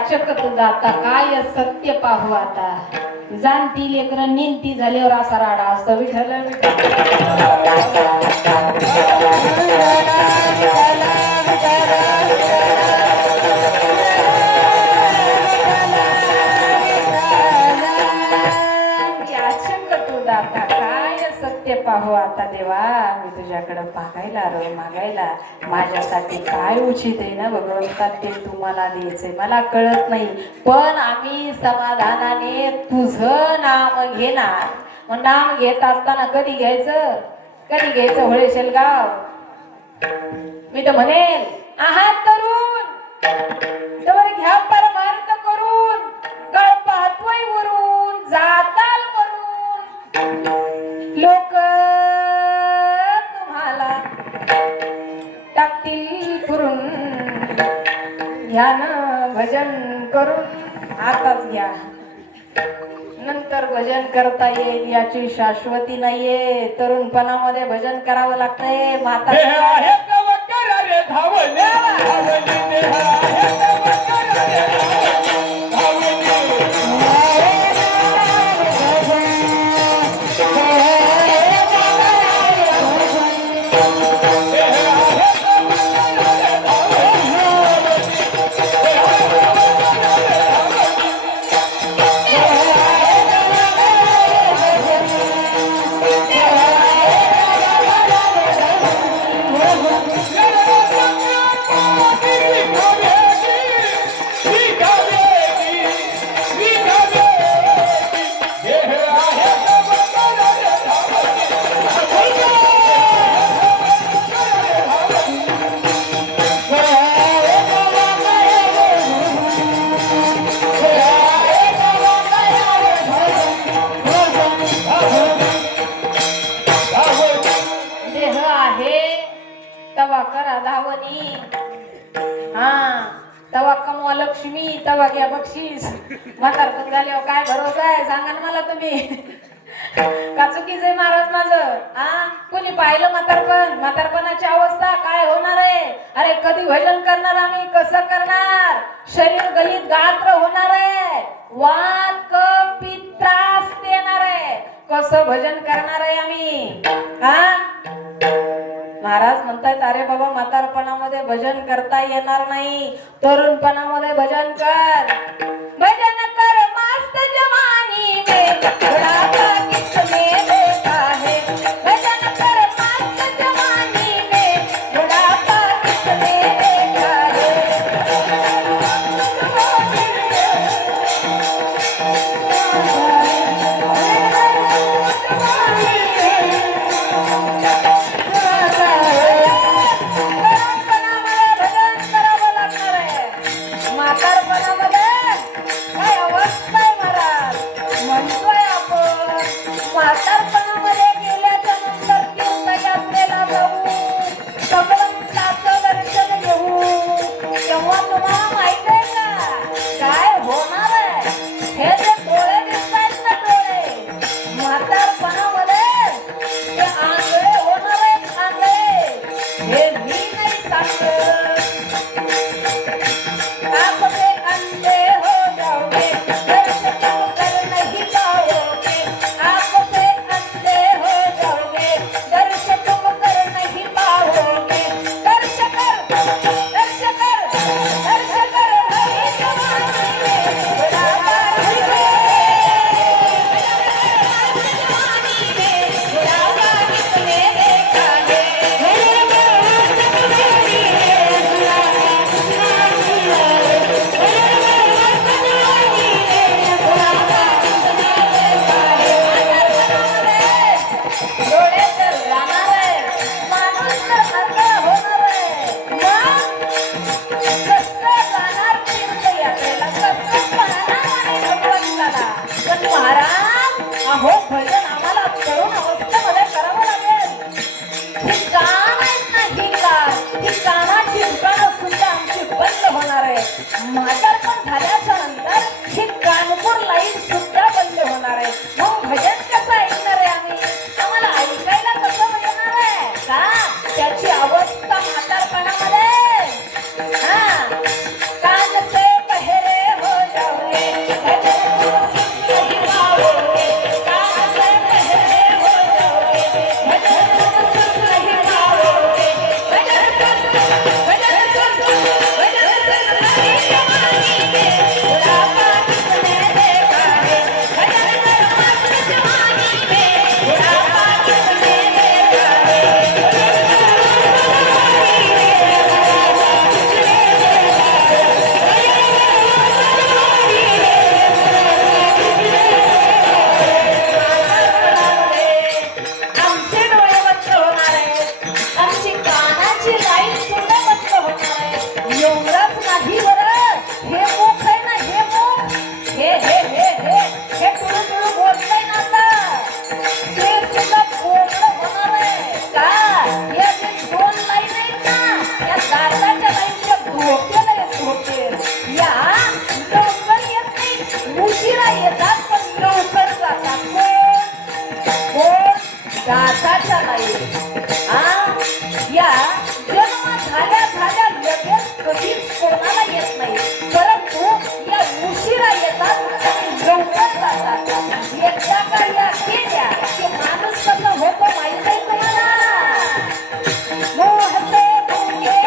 याचक तुझा आता काय सत्य पाहू आता जाणती लेकर निंती झाल्यावर असा राडा असतो विठ्ठल याचक तुझा आता काय सत्य पाहू आता देवा मी तुझ्याकडे पाहायला रो मागायला माझ्यासाठी काय उचित आहे ना भगवंता ते तुम्हाला द्यायचंय मला कळत नाही पण आम्ही समाधानाने तुझं नाम घेणार मग नाम घेत असताना कधी घ्यायचं होळेशेल गाव मी तर म्हणेल आहात तरुण तर घ्या परमार्थ करून गळपातवय वरून जाताल वरून लोक तुम्हाला टाकतील करून ध्यान भजन करून आताच घ्या नंतर भजन करता येईल याची शाश्वती नाहीये तरुणपणामध्ये भजन करावं लागतंय माता देह आहे तव करा रे धावले धावली देह आहे तव करा रे देह आहे तवा करा धावणी हा तवा कमवा लक्ष्मी तवा घ्या बक्षीस म्हातारपण झाल्यावर काय भरोसा आहे सांगा ना मला तुम्ही का चुकीच आहे महाराज माझं हा कोणी पाहिलं म्हातारपणाची अवस्था काय होणार आहे अरे कधी भजन करणार आम्ही कसं करणार शरीर गलित गात्र होणार आहे वात कफ पित्त त्रास देणार आहे कसं भजन करणार आहे आम्ही हा महाराज म्हणतायत अरे बाबा म्हातारपणामध्ये भजन करता येणार नाही तरुणपणामध्ये भजन कर मस्त जवानी में बुढ़ापा किसने देखा है भजन कर मस्त जवानी में बुढ़ापा किसने देखा म्हातारपणामध्ये काय अवस्था आहे महाराज म्हणतोय आपण दाताच्या नाही या जन्म झाल्या झाल्या लगेच कधीच कोणाला येत नाही, परंतु या उशिरा येतात आणि लवकर जातात. एकदा का या केल्या की माणूस कसं होतो माहित आहे तुम्हाला. मोहते तुझे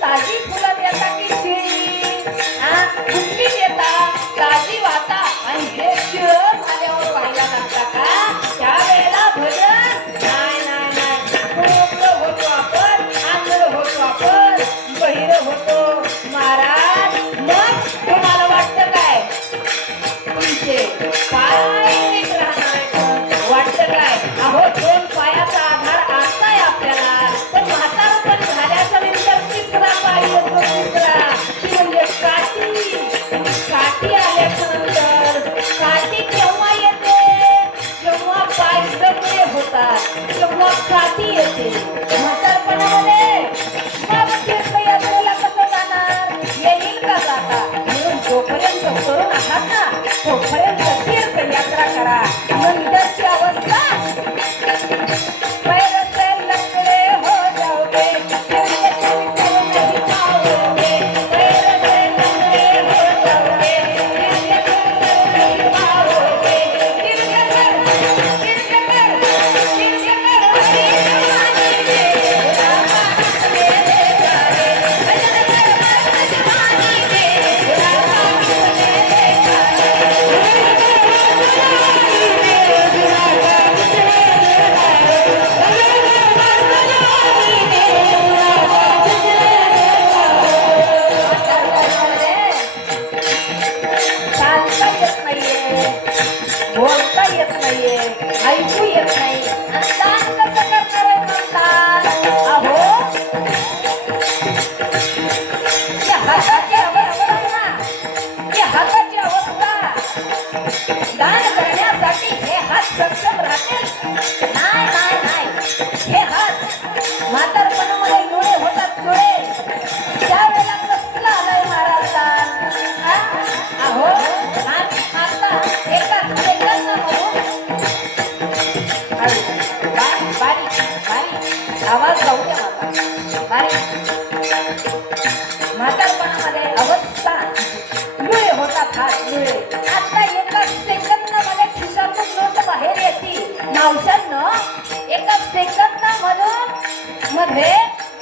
ताजी फुलं देता की शिळी कुठली देता ताजी वाता आणि हे शिळ झाल्यावर व्हायला लागता का त्यावेळेला भजन नाही नाही नाही मोकळं होतो आपण आंधळ होतो आपण बहिर होतो. महाराज मग तुम्हाला वाटतं काय तुमचे पाय नीट राहणार वाटतं काय. अहो दोन पायाचा आधार असताय आपल्याला पण म्हातारपण झाल्याच्या नंतर तिसरा पाय येतो तिसरा ती म्हणजे काठी आल्याच्या नंतर काठी केव्हा येते जेव्हा पाय जगले होतात तेव्हा काठी येते म्हातारपणामध्ये. मग तीर्थयात्रेला कसं जाणार येईल का जाता म्हणून जोपर्यंत करून आहात ना तोपर्यंत तीर्थयात्रा करा. नंतरची अवस्था पैर से लंगड़े हो जाओगे नहीं पाओगे. पैर से लंगड़े हो जाओगे नहीं पाओगे. चालता येत नाहीये, बोलता येत नाहीये, ऐकू येत नाही आणि दान कसं करणार आहे म्हणतात. अहो या हाताची अवस्था ना ही हाताची अवस्था दान करण्यासाठी हे हात सक्षम राहतील नाही नाही नाही. हे हात म्हातारपणामध्ये डोळे होतात डोळे त्यावेळेला कसलं आलंय महाराजांना. अहो आता एका सेकंदामधून बारीक बारीक आवाज जाऊ द्या माझा बारीक. म्हातारपणामध्ये अवस्था डोळे होतात हात डोळे. आता एका सेकंदामध्ये खिशातून नोट बाहेर येते मावशांना. एका सेकंदामधून मध्ये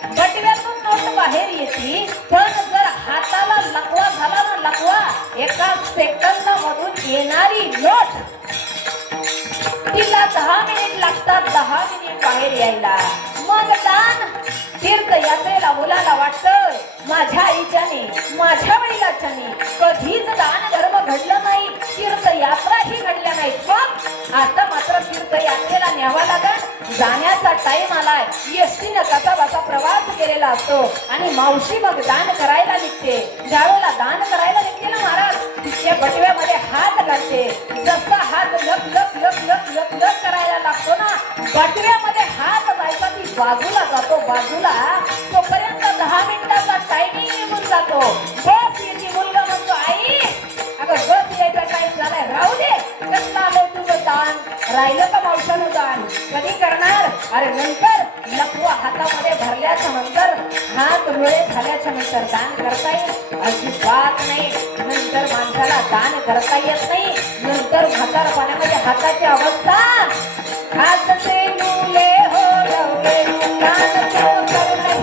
बटव्यातून नोट बाहेर येते. पण जर हाताला लकवा झाला ना लकवा एका सेकंदामधून येणारी नोट तिला 10 मिनिट लागतात 10 मिनिट बाहेर यायला. मग दान तीर्थयात्रेला मुलाला वाटतं माझ्या आईच्याने माझ्या वडिलाच्याने कधीच दान धर्म घडलं नाही तीर्थयात्राही घडल्या नाहीत. मग आता मात्र तीर्थयात्रेला न्यावा लागेल. जाण्याचा टाइम आलाय. एसटीनं कसा बसा प्रवास केलेला असतो आणि मावशी मग दान करायला निघते. ज्यावेळेला दान करायला निघते ना महाराज तिच्या बटव्यामध्ये हात घालते. जसा हात लप लप लप लप लप लप करायला लागतो ना बटव्यामध्ये हात जायचा ती बाजूला जातो बाजूला. तोपर्यंत 10 मिनिटाचा टायमिंग निघून जातो. बस येते. मुलगा म्हणतो आई अगं बस यायचा टाइम झालाय राहू दे. कसं आलंय तुझं दान राहिलं का मावशानं दान कधी करणार. अरे नंतर लकवा हातामध्ये भरल्याच्या नंतर हात मुळे झाल्याच्या नंतर दान करता येईल अजिबात नाही. नंतर माणसाला दान करता येत नाही. नंतर म्हातारपणामध्ये हाताची अवस्था हात से लूले हो जाओगे दान तो कर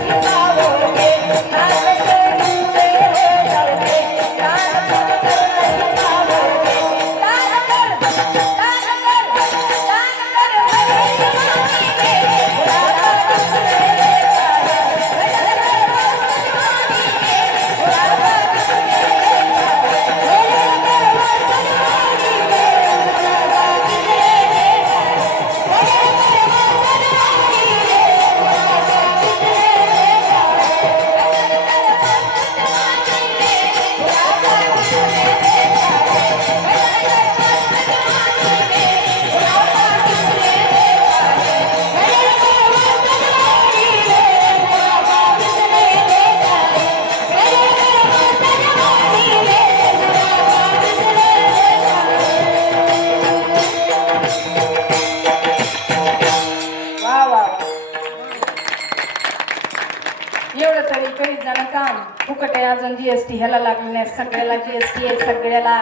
एवढं तरी करीत जाणं काम फुकट आहे. अजून जीएसटी ह्याला लागली नाही, सगळ्याला जीएसटी आहे सगळ्याला.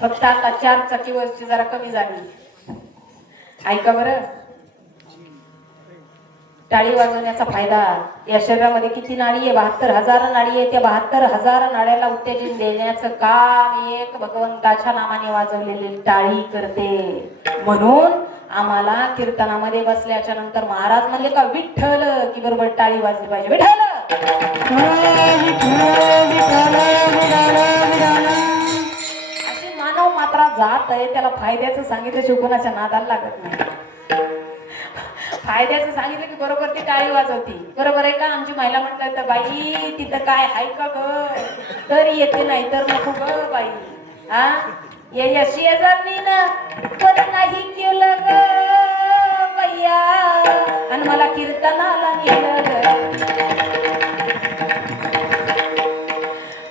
फक्त आता 4 चाकीवरची जरा कमी झाली. ऐका बरं, टाळी वाजवण्याचा फायदा. या शरीरामध्ये किती नाडी आहे? 72,000 नाडी आहे. त्या 72,000 नाड्याला उत्तेजन देण्याचं काम एक भगवंताच्या नावाने वाजवलेली टाळी करते. म्हणून आम्हाला कीर्तनामध्ये बसल्याच्या नंतर महाराज म्हणले का विठ्ठल की बरोबर टाळी वाजली पाहिजे. विठ्ठल अशी मानव मात्रा जात आहे. त्याला फायद्याचं सांगितल्याशिवाय कोणाच्या नादाला लागत नाही. फायद्याचं सांगितलं की बरोबर ती टाळी वाजवती. बरोबर आहे का? आमची महिला म्हटलं तर बाई तिथं काय हाय का ग, तर येते नाही तर नको ग बाई. हा या शेजारनी ना पण नाही केलं ग भैया आणि मला कीर्तनाला नेलं ग.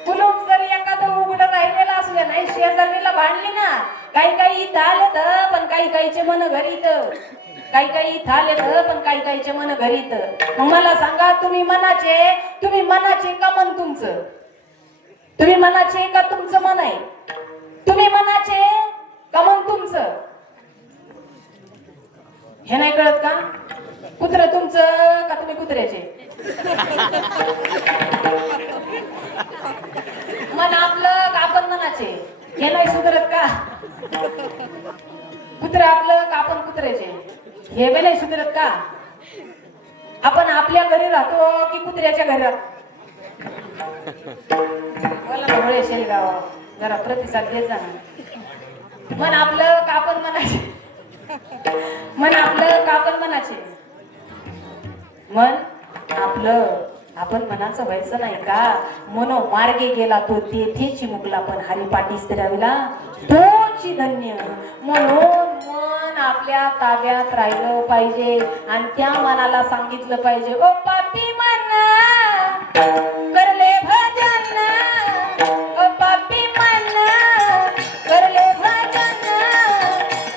कुलूप जर एखादं उघडं राहिलेलं असलं नाही शेजारणीला भांडली ना. काही इथं आले तर पण काहीचे मन घरी इथं. काही इथं आले तर पण काहीचे मन घरी इथं. मग मला सांगा तुम्ही मनाचे का मन तुमचं? तुम्ही मनाचे का तुमचं मन आहे? तुम्ही मनाचे का मन तुमचं? हे नाही कळत का? कुत्र तुमचं का तुम्ही कुत्र्याचे? मन आपलं का आपण मनाचे? हे नाही सुधरत का? कुत्र आपलं का आपण कुत्र्याचे? हे बी नाही सुधरत का? आपण आपल्या घरी राहतो की कुत्र्याच्या घरी राहतो? बोला ना होळे शेलगाव जरा प्रतिसाद देत जा. मन आपलं का आपण मनाचे? मन आपलं का आपण मनाचे? मन आपलं आपण मनाचं व्हायचं नाही का? मनो मार्गे गेला तो तेथे चिमुकला पण हरिपाठी स्थिराविला तोची धन्य. म्हणून मन आपल्या ताब्यात राहिलं पाहिजे आणि त्या मनाला सांगितलं पाहिजे ओ पापी मन करले भजन, ओ पापी मन करले भजन,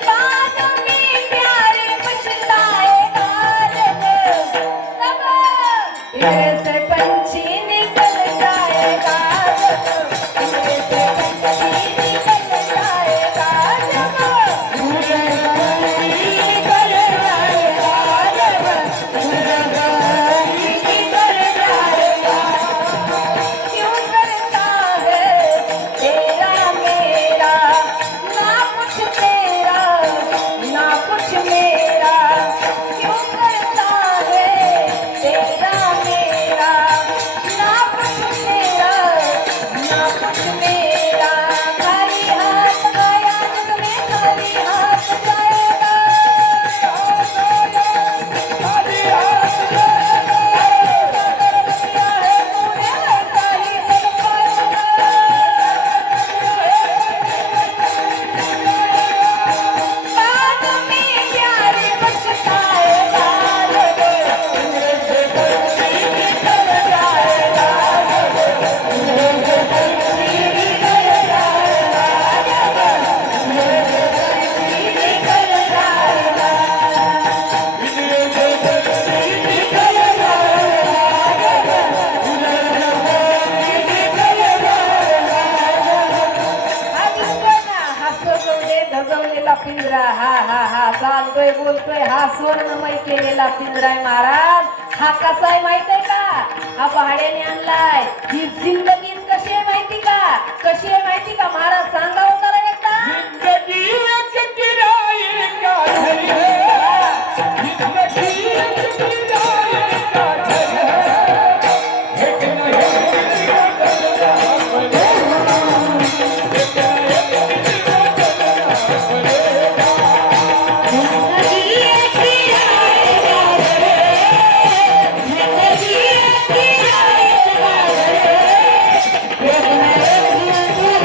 बाद में प्यारे पछताए इधर से पंछी निकल जाएगा, इधर से पंछी निकल जाएगा, निकल जाएगा, क्यों करता है तेरा मेरा ना कुछ तेरा ना कुछ मेरा, क्यों करता है तेरा मेरा ना कुछ तेरा ना कुछ मेरा. खाली हाथ गया तुम्हें खाली हाथ जाएगा, खाली हाथ बाद में प्यारे पछताएगा, इधर से पंछी निकल जाएगा, इधर से पंछी निकल जाएगा, इधर से पंछी निकल जाएगा, इधर से पंछी निकल जाएगा. पिंजरा हा हा हा चालतोय बोलतोय हा स्वर्णमय केलेला पिंजरा आहे महाराज. हा कसा आहे माहित आहे का? हा भाड्याने आणलाय. ही जिंदगीच कशी आहे माहिती का? कशी आहे माहिती का महाराज? सांगा हो जरा एकदा. जिंदगी एक किराए का घर है, जिंदगी एक किराए का घर है, एक न एक बदला पड़ेगा, एक न एक बदला पड़ेगा. जिंदगी एक किराए का घर है, जिंदगी एक किराए का घर है, एक न एक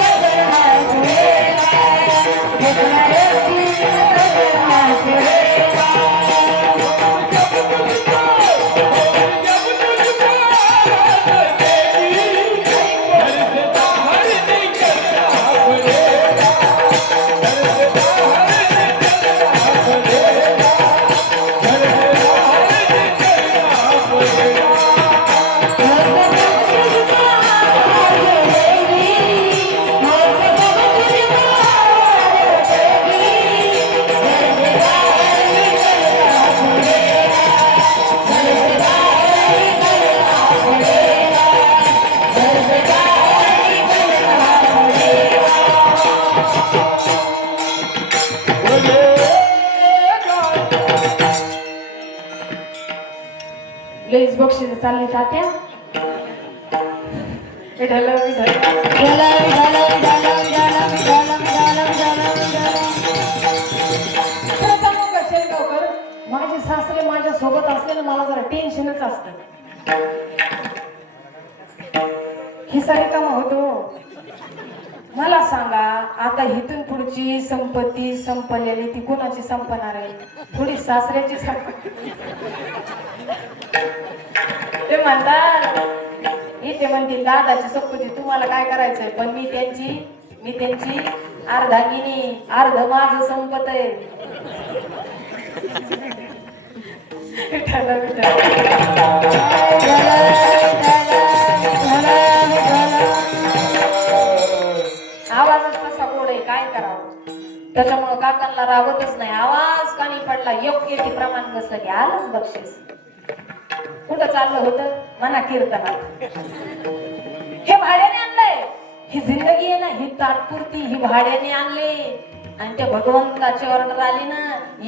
चालली तात्या विठ्ठल विठ्ठल विठ्ठल विठ्ठल विठ्ठल विठ्ठल विठ्ठल विठ्ठल विठ्ठल. खरं सांगू का शेरगावकर, माझे सासरे माझ्या सोबत असलेलं मला जरा टेन्शनच असतं. खिसा रिकामा होतो. मला सांगा आता इथून पुढची संपत्ती संपलेली ती कोणाची संपणार आहे? थोडी सासऱ्याची ते म्हणतात इथे म्हणतील दादाची संपत्ती तुम्हाला काय करायचंय, पण मी त्यांची अर्धांगिनी अर्ध माझं संपत आहे. विठ्ठल विठ्ठल आवाजच तसा गोड आहे, काय करावं. त्याच्यामुळं काकांना रागवतच नाही. आवाज कानी पडला योग्य ते प्रमाण बसलं की आलंच बक्षीस. कुठं चाललं होतं मना कीर्तनात. हे भाड्याने आणलंय. ही जिंदगी आहे ना ही तात्पुरती, ही भाड्याने आणली. आणि त्या भगवंताची ऑर्डर आली ना,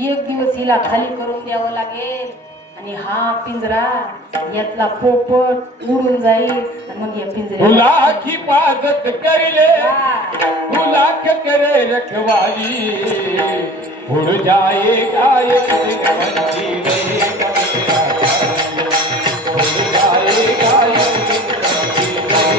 एक दिवस हिला खाली करून द्यावं लागेल. आणि हा पिंजरा यातला पोपट उडून जाईल आणि मग या पिंजऱ्याला तुला हिफाजत करिले तुलाख करे रखवाली उड़ जाएगा एक दिन पंछी रे उड़ जाएगा एक दिन पंछी रे.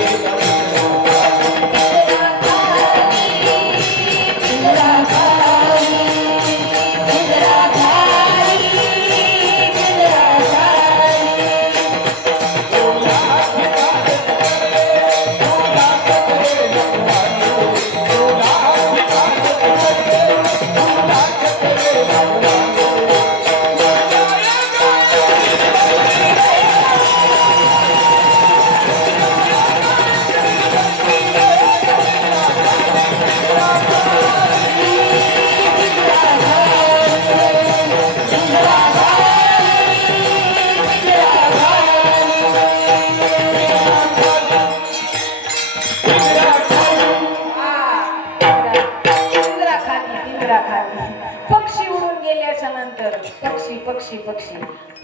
पक्षी उडून गेल्याच्या नंतर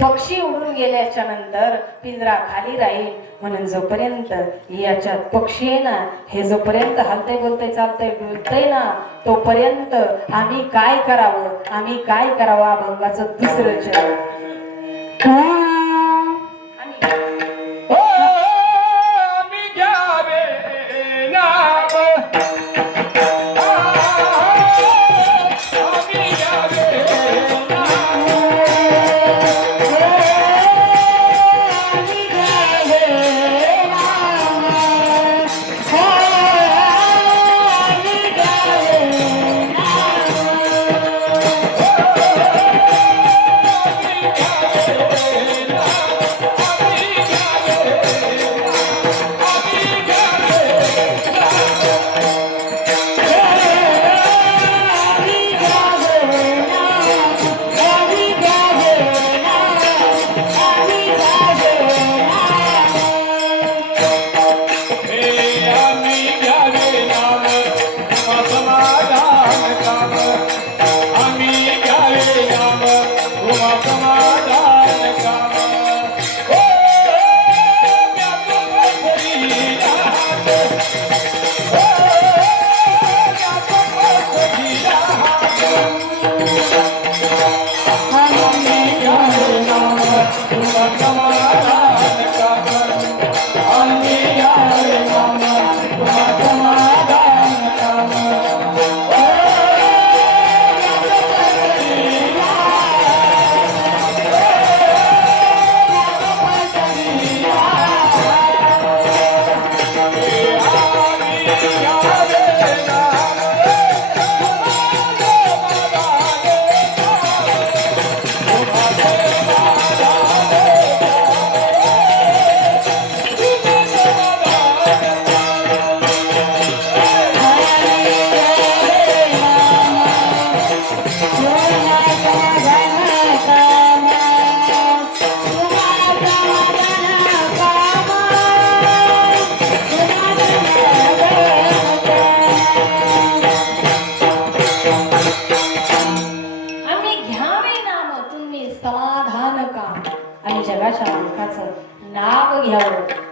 पक्षी उडून गेल्याच्या नंतर पिंजरा खाली राहील. म्हणून जोपर्यंत याच्यात पक्षी आहे ना, हे जोपर्यंत हलतय बोलतय चालतय बोलतय ना, तोपर्यंत आम्ही काय करावं अभंगाचं दुसरं चरण. Yeah.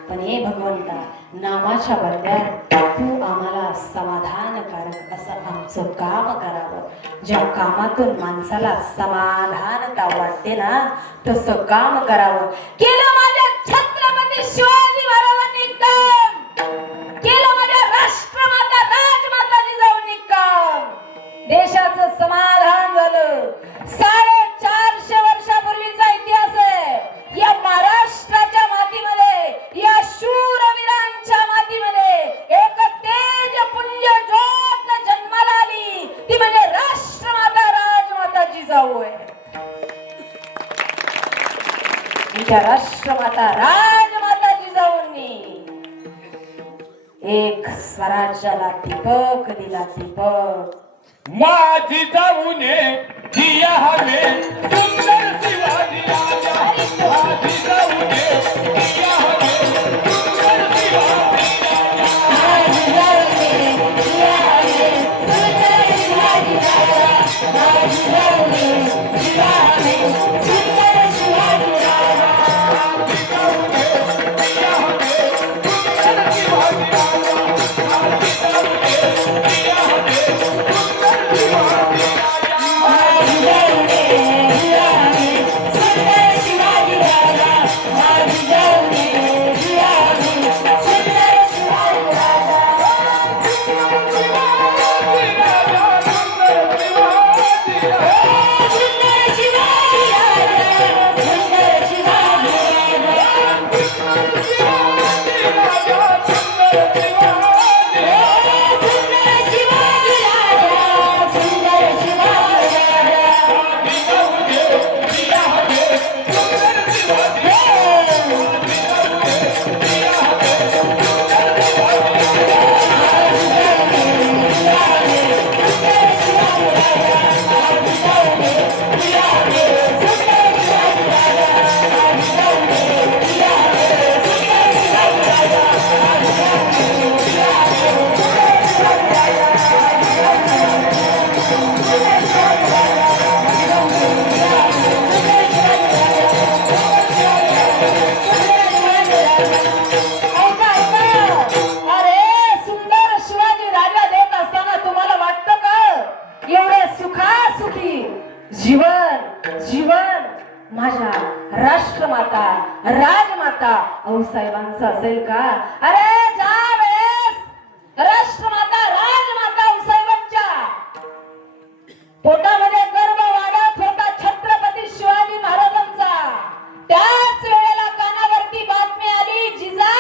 पण हे भगवंता, नामाच्या बदल्यात तू आम्हाला समाधानकारक असं आमचं काम करावं. ज्या कामातून माणसाला समाधानता वाटते ना, तसं काम करावं. केलं माझ्या छत्रपती शिवाजी महाराजांनी काम, केलं माझ्या राष्ट्रमाता राजमाता जिजाऊंनी काम. देशाचं समाधान झालं. 450 वर्षापूर्वीचा इतिहास आहे. या महाराष्ट्राच्या मातीमध्ये, या शूरवीरांच्या मातीमध्ये एक तेज पुण्य ज्योत जन्माला आली. ती म्हणजे राष्ट्रमाता राजमाता जिजाऊ आहे. तिच्या राष्ट्रमाता राजमाता जिजाऊंनी एक स्वराज्याला दीपक दिला. दीपक माझी जाऊने जिया हवे सुंदर शिवाजी राजा. माझी जाऊने जिया हवे सुंदर शिवाजी जीवन माझ्या राष्ट्रमाता राजमाता आऊसाहेबांचं असेल का? अरे ज्या वेळेस राष्ट्रमाता राजमाता आऊसाहेबांच्या पोटामध्ये गर्भ वाढत होता छत्रपती शिवाजी महाराजांचा, त्याच वेळेला कानावरती बातमी आली, जिजा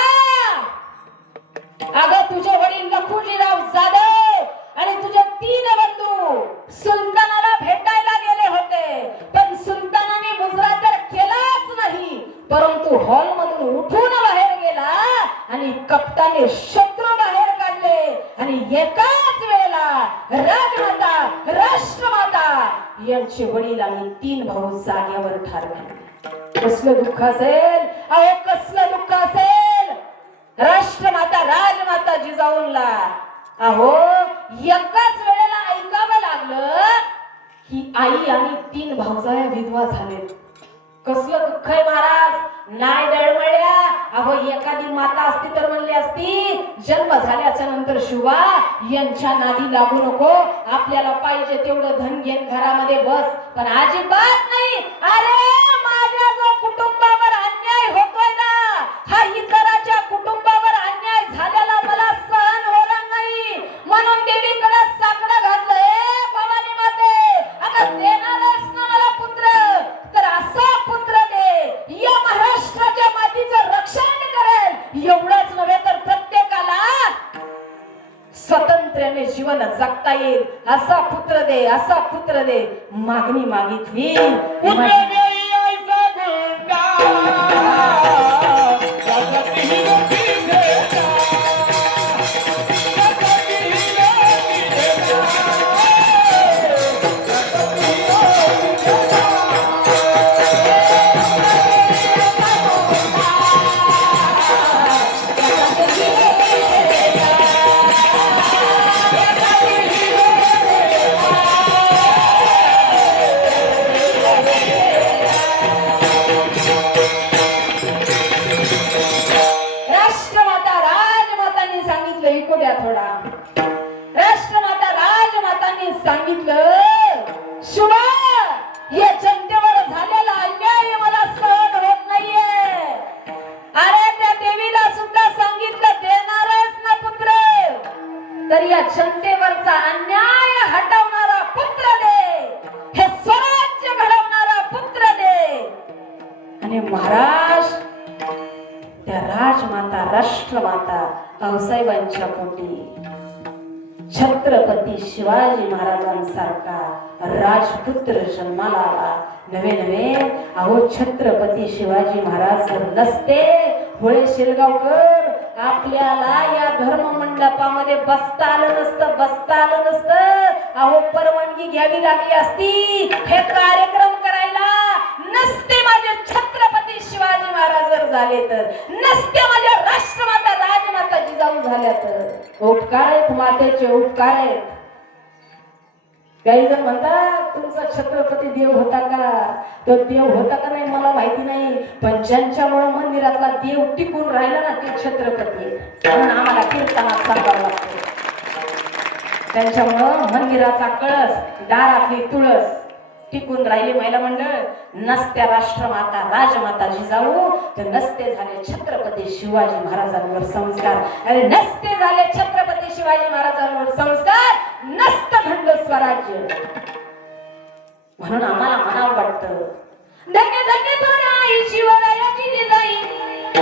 अगं तुझे वडील लखुजीराव जाधव आणि तुझे 3 बंधू सुलतानाला भेटायला गेले होते. पण सुलतानाने मुजरा तर केलाच नाही, परंतु हॉल मधून उठून बाहेर गेला आणि कप्ताने शत्रू बाहेर काढले आणि एकाच वेळेला राजमाता राष्ट्रमाता यांचे वडील आणि 3 भाऊ जागेवर ठार झाले. कसलं दुःख असेल, अहो कसलं दुःख असेल राष्ट्रमाता राजमाता जिजाऊंला. अहो एकाच वेळेला ऐकावं लागलं की आई आणि 3 भावजाया विधवा झालेत. कसलं दुःख आहे महाराज, नाही डळमळल्या. अहो एखादी माता असती तर म्हणली असती, जन्म झाल्याच्या नंतर शिवा यांच्या नादी लागू नको, आपल्याला पाहिजे तेवढं धन घेऊन घरामध्ये बस. पण अजिबात नाही. अरे माझ्या जो कुटुंबावर अन्याय होतोय ना, हा इतराच्या कुटुंबावर अन्याय झालेला मला सहन होणार नाही, म्हणून देवीकडे साकडं घातलंय. भवानी माते आता देणारच ना मला पुत्र, तर असा पुत्र दे या महाराष्ट्राच्या मातीचं रक्षण करेल. एवढंच नव्हे तर प्रत्येकाला स्वतंत्र्याने जीवन जगता येईल असा पुत्र दे, असा पुत्र दे. मागणी मागितली. या जनतेवरचा अन्याय हटवणारा पुत्र दे, हे स्वराज्य घडवणारा पुत्र दे. आणि महाराज त्या राजमाता राष्ट्रमाता आऊसाहेबांच्या पोटी छत्रपती शिवाजी महाराजांसारखा राजपुत्र जन्माला आला. नवे नवे अहो छत्रपती शिवाजी महाराज जर नसते, होळे शेलगावकर आपल्याला या धर्म मंडपामध्ये बसता आलं नसतं. अहो परवानगी घ्यावी लागली असती, हे कार्यक्रम करायला. नसते माझे छत्रपती शिवाजी महाराज जर झाले तर, नसते माझ्या राष्ट्रमाता राजमाता जिजाऊ झाल्या तर. उपकार आहेत मातेचे, उपकार आहेत. काही जण म्हणतात तुमचा छत्रपती देव होता का? तो देव होता का नाही मला माहिती नाही, पण ज्यांच्यामुळे मंदिरातला देव टिकून राहिला ना ते छत्रपती, म्हणून आम्हाला कीर्तनात सांगावं लागतं. त्यांच्यामुळं मंदिराचा कळस, दारातली तुळस टिकून राहिली. महिला मंडळ नसत्या राष्ट्रमाता राजमाता जिजाऊ तर नसते झाले छत्रपती शिवाजी महाराजांवर संस्कार. अरे नसते झाले छत्रपती शिवाजी महाराजांवर संस्कार, नसतं घडलं स्वराज्य. म्हणून आम्हाला म्हणावं वाटतं, धन्य धन्य आई शिवरायाची जिजाई,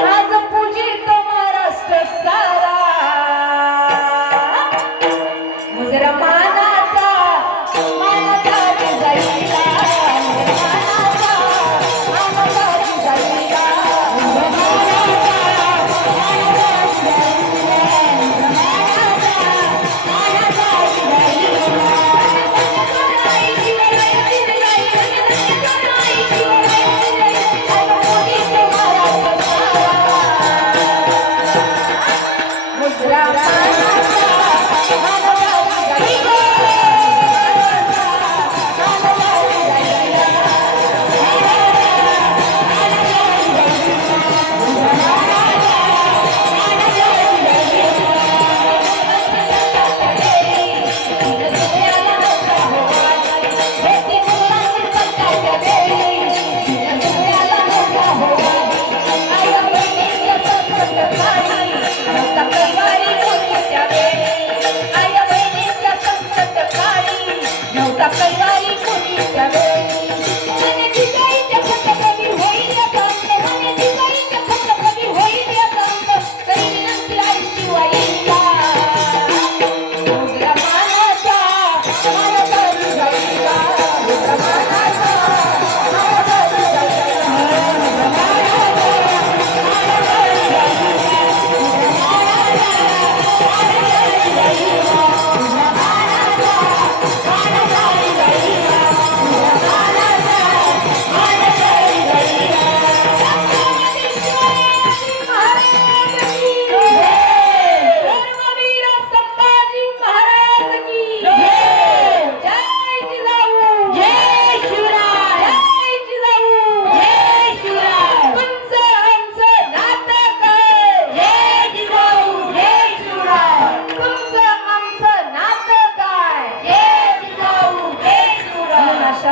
आज पूजित महाराष्ट्र सारा. मुजरा मानाचा जिजाईला,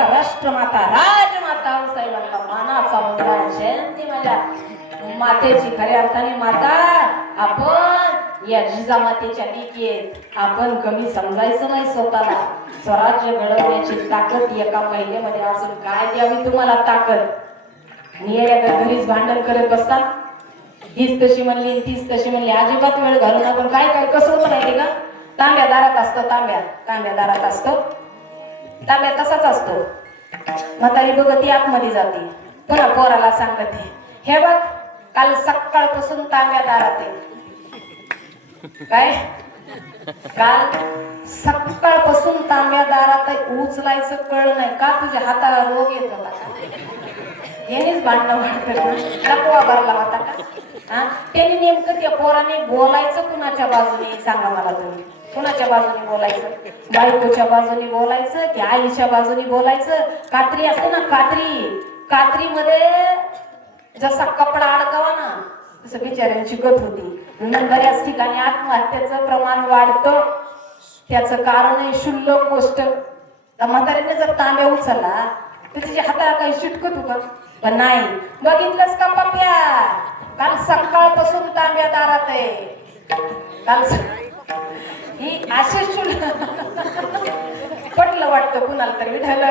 राष्ट्रमाता राजमाता आऊसाहेबांना मानाचा मुजरा. जयंती माझ्या मातेची खऱ्या अर्थाने माता. आपण या जिजामातेच्या लेकी आहेत. आपण कमी समजायचं नाही स्वतःला. स्वराज्य घडवण्याची ताकद एका महिलेमध्ये असून काय द्यावी तुम्हाला ताकद. नियऱ्या घरीच भांडण करत बसतात, हीच तशी म्हणली तीच तशी म्हणली. अजिबात वेळ घालून आपण काय काय कसं होतं माहिती का? तांब्या दारात असतो, तांब्या दारात असतो, तांब्या तसाच असतो. म्हातारी बघती आतमध्ये जाते, पुन्हा पोराला सांगते, हे बघ काल सकाळपासून तांब्या दारात आहे. काय काल सकाळपासून तांब्या दारात आहे, उचलायचं कळ नाही का? तुझ्या हाताला रोग येत होता का? यानेच भांडणं वाटत लपवा भरला होता का? त्याने नेमकं त्या पोराने बोलायचं कुणाच्या बाजूने सांगा मला तुम्ही. कुणाच्या बाजूने बोलायचं? बायकोच्या बाजूने बोलायचं की आईच्या बाजूने बोलायचं? कात्री असते ना, कात्रीमध्ये जसा कपडा अडकावा ना तसं बिचाऱ्यांची गत होती. म्हणून बऱ्याच ठिकाणी आत्महत्येचं प्रमाण वाढतं. त्याचं कारण क्षुल्लक गोष्ट. म्हातारीने जर तांब्या उचलला तर तिच्या हाताला काही शिटकत होतं पण नाही. बघितलंस का पप्या, काल सकाळपासून तांब्या दारात आहे. ही अशीच शुल्ल पटलं वाटतं कुणाला तर विठ्ठल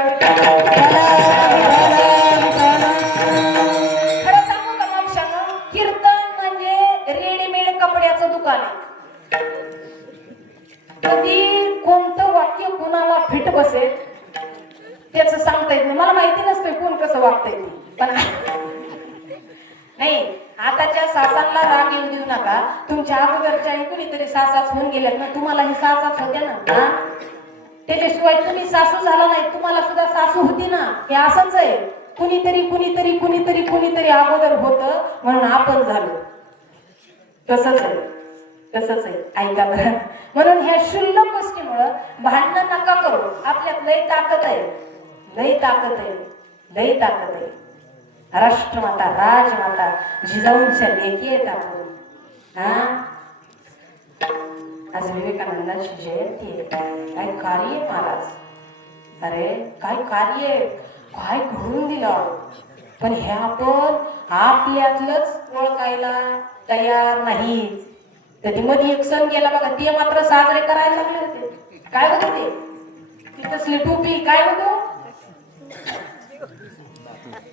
खरं सांगू का मावशानं, कीर्तन म्हणजे रेडीमेड कपड्याचं दुकान आहे. कधी कोणतं वाक्य कुणाला फिट बसेल त्याचं सांगता येत नाही. मला माहिती नसतंय कोण कसं वागतंय ते, पण नाही आताच्या सासांना राग येऊ देऊ नका. तुमच्या अगोदरच्या कुणीतरी सासाच होऊन गेल्यात ना, तुम्हाला ही सासाच होत्या ना हा? त्याच्याशिवाय तुम्ही सासू झाला नाही, तुम्हाला सुद्धा सासू होती ना. हे असंच आहे, कुणीतरी कुणीतरी कुणीतरी कुणीतरी अगोदर होतं म्हणून आपण झालो. तसंच आहे, तसंच आहे. ऐका बरं, म्हणून ह्या क्षुल्लक गोष्टीमुळं भांडणं नका करू. आपल्यात लय ताकद आहे, लय ताकद आहे, लय ताकद आहे. राष्ट्रमाता राजमाता जिजाऊंच्या लेकी आहेत आपण. हा आज विवेकानंदाची जयंती आहे. काय कार्य आहे महाराज, अरे काय कार्य आहे, काय घडवून दिलं. पण हे आपण आपल्यातलंच ओळखायला तयार नाही. कधी मध्ये एक सण गेला बघा, ते मात्र साजरे करायला लागले होते. काय होते ते, ती तसली टोपी काय होतो,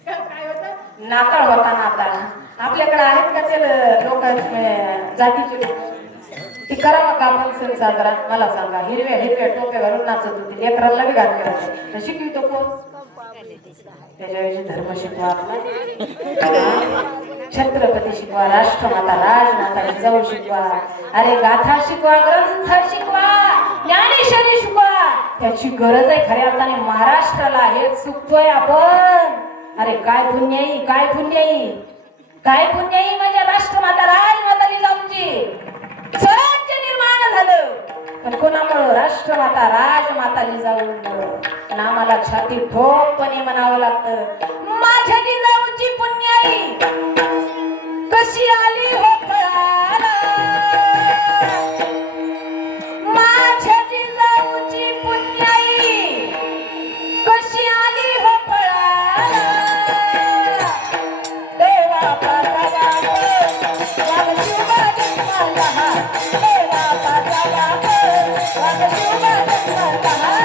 काय होतं, नाताळ होता. नाताळ आपल्याकडे आहेत का ते लोक जातीचे लोक, ती करावा का आपण सण साजरा? मला सांगा. हिरव्या हिरव्या टोप्या घालून नाचत होती, लेकरांना बी घाल करायचं. शिकवितो कोण? त्याच्याविषयी धर्म शिकवा, छत्रपती शिकवा, राष्ट्रमाता राजमाता जिजाऊ शिकवा, अरे गाथा शिकवा, ग्रंथ शिकवा, ज्ञानेश्वरी शिकवा. त्याची गरज आहे खऱ्या अर्थाने महाराष्ट्राला. हेच चुकतोय आपण. अरे काय पुण्याई, काय पुण्याई, काय पुण्याई माझ्या राष्ट्रमाता राजमाता जिजाऊंची. स्वराज्य निर्माण झालं पण कोणामुळं? राष्ट्रमाता राजमाता जिजाऊंमुळं. नामाला छाती ठोकपणे म्हणावं लागतं, माझ्या जिजाऊची पुण्याई कशी आली हो फळाला, माझ्या जिजाऊची पुण्याई कशी आली हो फळाला. देवा पाचा वाग शुभ जन्माला, देवा पाचा वाग शुभ जन्माला.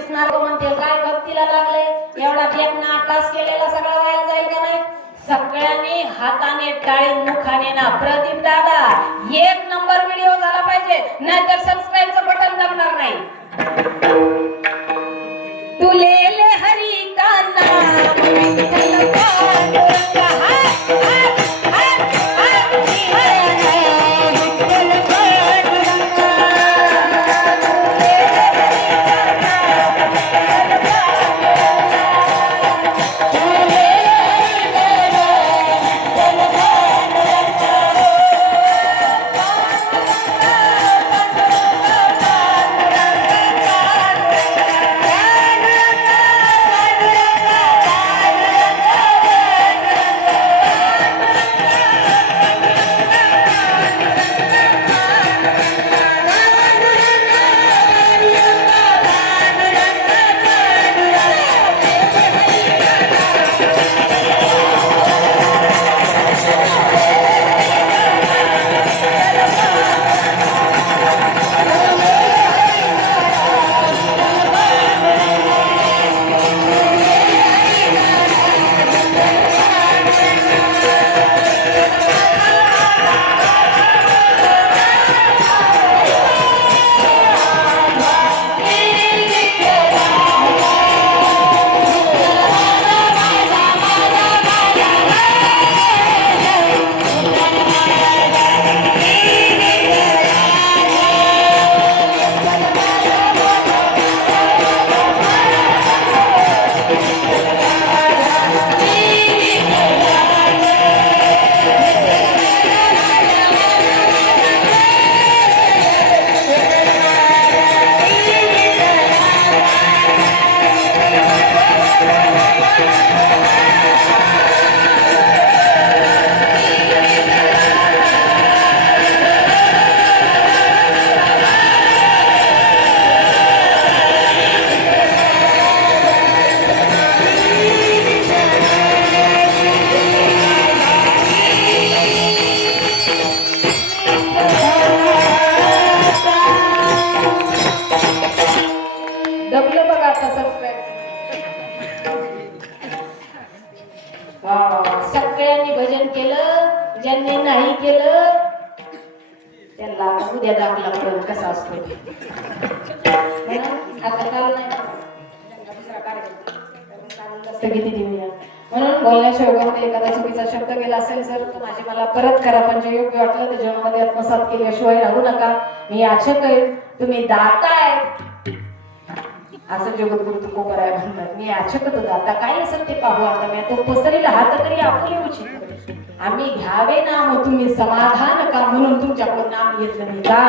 दिसणार का म्हणते काय भक्तीला लागले एवढा एक ना तास केलेला सगळा व्हायला जाईल का नाही सगळ्यांनी हाताने टाळी मुखाने ना प्रदीप दादा एक नंबर व्हिडिओ झाला पाहिजे नाहीतर सबस्क्राईबचं बटन दाबणार नाही तुले ले हरी का नाम विठ्ठल पांडुरंग हात हात हात हात विठ्ठल पांडुरंग दबलं बघा आता सबस्क्राईब सगळ्यांनी भजन केलं ज्यांनी नाही केलं त्यांना उद्या दाखला पडेल कसा असतो आता चालू नाही स्थगिती देऊया म्हणून बोलण्याशिवाय वगैरे एखादा चुकीचा शब्द गेला असेल सर तर माझी मला परत करा पण जे योग्य वाटलं ते जीवनामध्ये आत्मसात केल्याशिवाय राहू नका मी याचक आहे तुम्ही दाता आहे असं जगद्गुरु तुकोबर आहे म्हणतात मी याचक तो दाता काय असेल ते पाहू आता मी तो पसरेल हात तरी आपुले उचित आम्ही घ्यावे नाम तुम्ही समाधान का म्हणून तुमच्याकडून नाम घेतलं मी का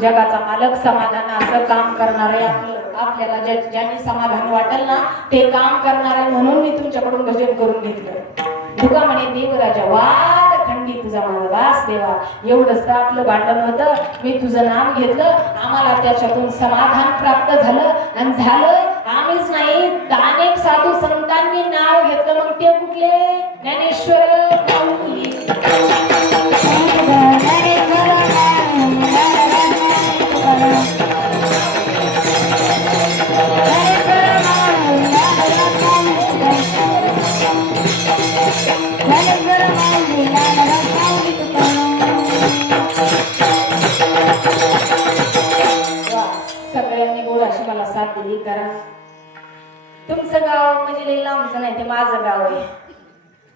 जगाचा मालक समाधान असं काम करणार आहे आपल्याला ज्यांनी समाधान वाटेल ना ते काम करणार आहे म्हणून मी तुमच्याकडून भजन करून घेतलं दुका म्हणे देवराजा वाद खंडी तुझा माझा वास देवा एवढंच तर आपलं भांडण होतं मी तुझं नाम घेतलं आम्हाला त्याच्यातून समाधान प्राप्त झालं आणि झालं आम्हीच नाही अनेक साधू संतांनी नाव घेतलं मग ते कुठले ज्ञानेश्वर सगळ्यांनी गोड अशी मला साथ दिली कारण तुमचं गाव म्हणजे लई लांबचं नाही ते माझं गाव आहे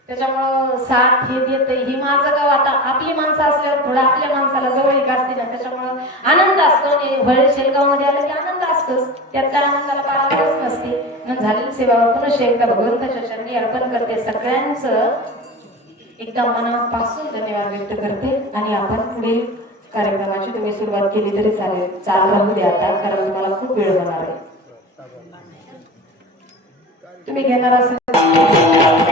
त्याच्यामुळं साथ हे देते ही माझं गाव आता आपली माणसं असल्यावर थोडं आपल्या माणसाला जवळीक असते ना त्याच्यामुळं आनंद असतो आणि शेलगाव मध्ये आलं की आनंद असतोच त्यात त्या आनंदाला पारावरच नसते मग झालेली सेवा पुन्हा शेलगा भगवंताच्या चरणी अर्पण करते सगळ्यांचं एकदम मनापासून धन्यवाद व्यक्त करते आणि आपण पुढील कार्यक्रमाची तुम्ही सुरुवात केली तरी चालेल चालू राहू द्या आता कारण तुम्हाला खूप वेळ होणार आहे तुम्ही घेणार असेल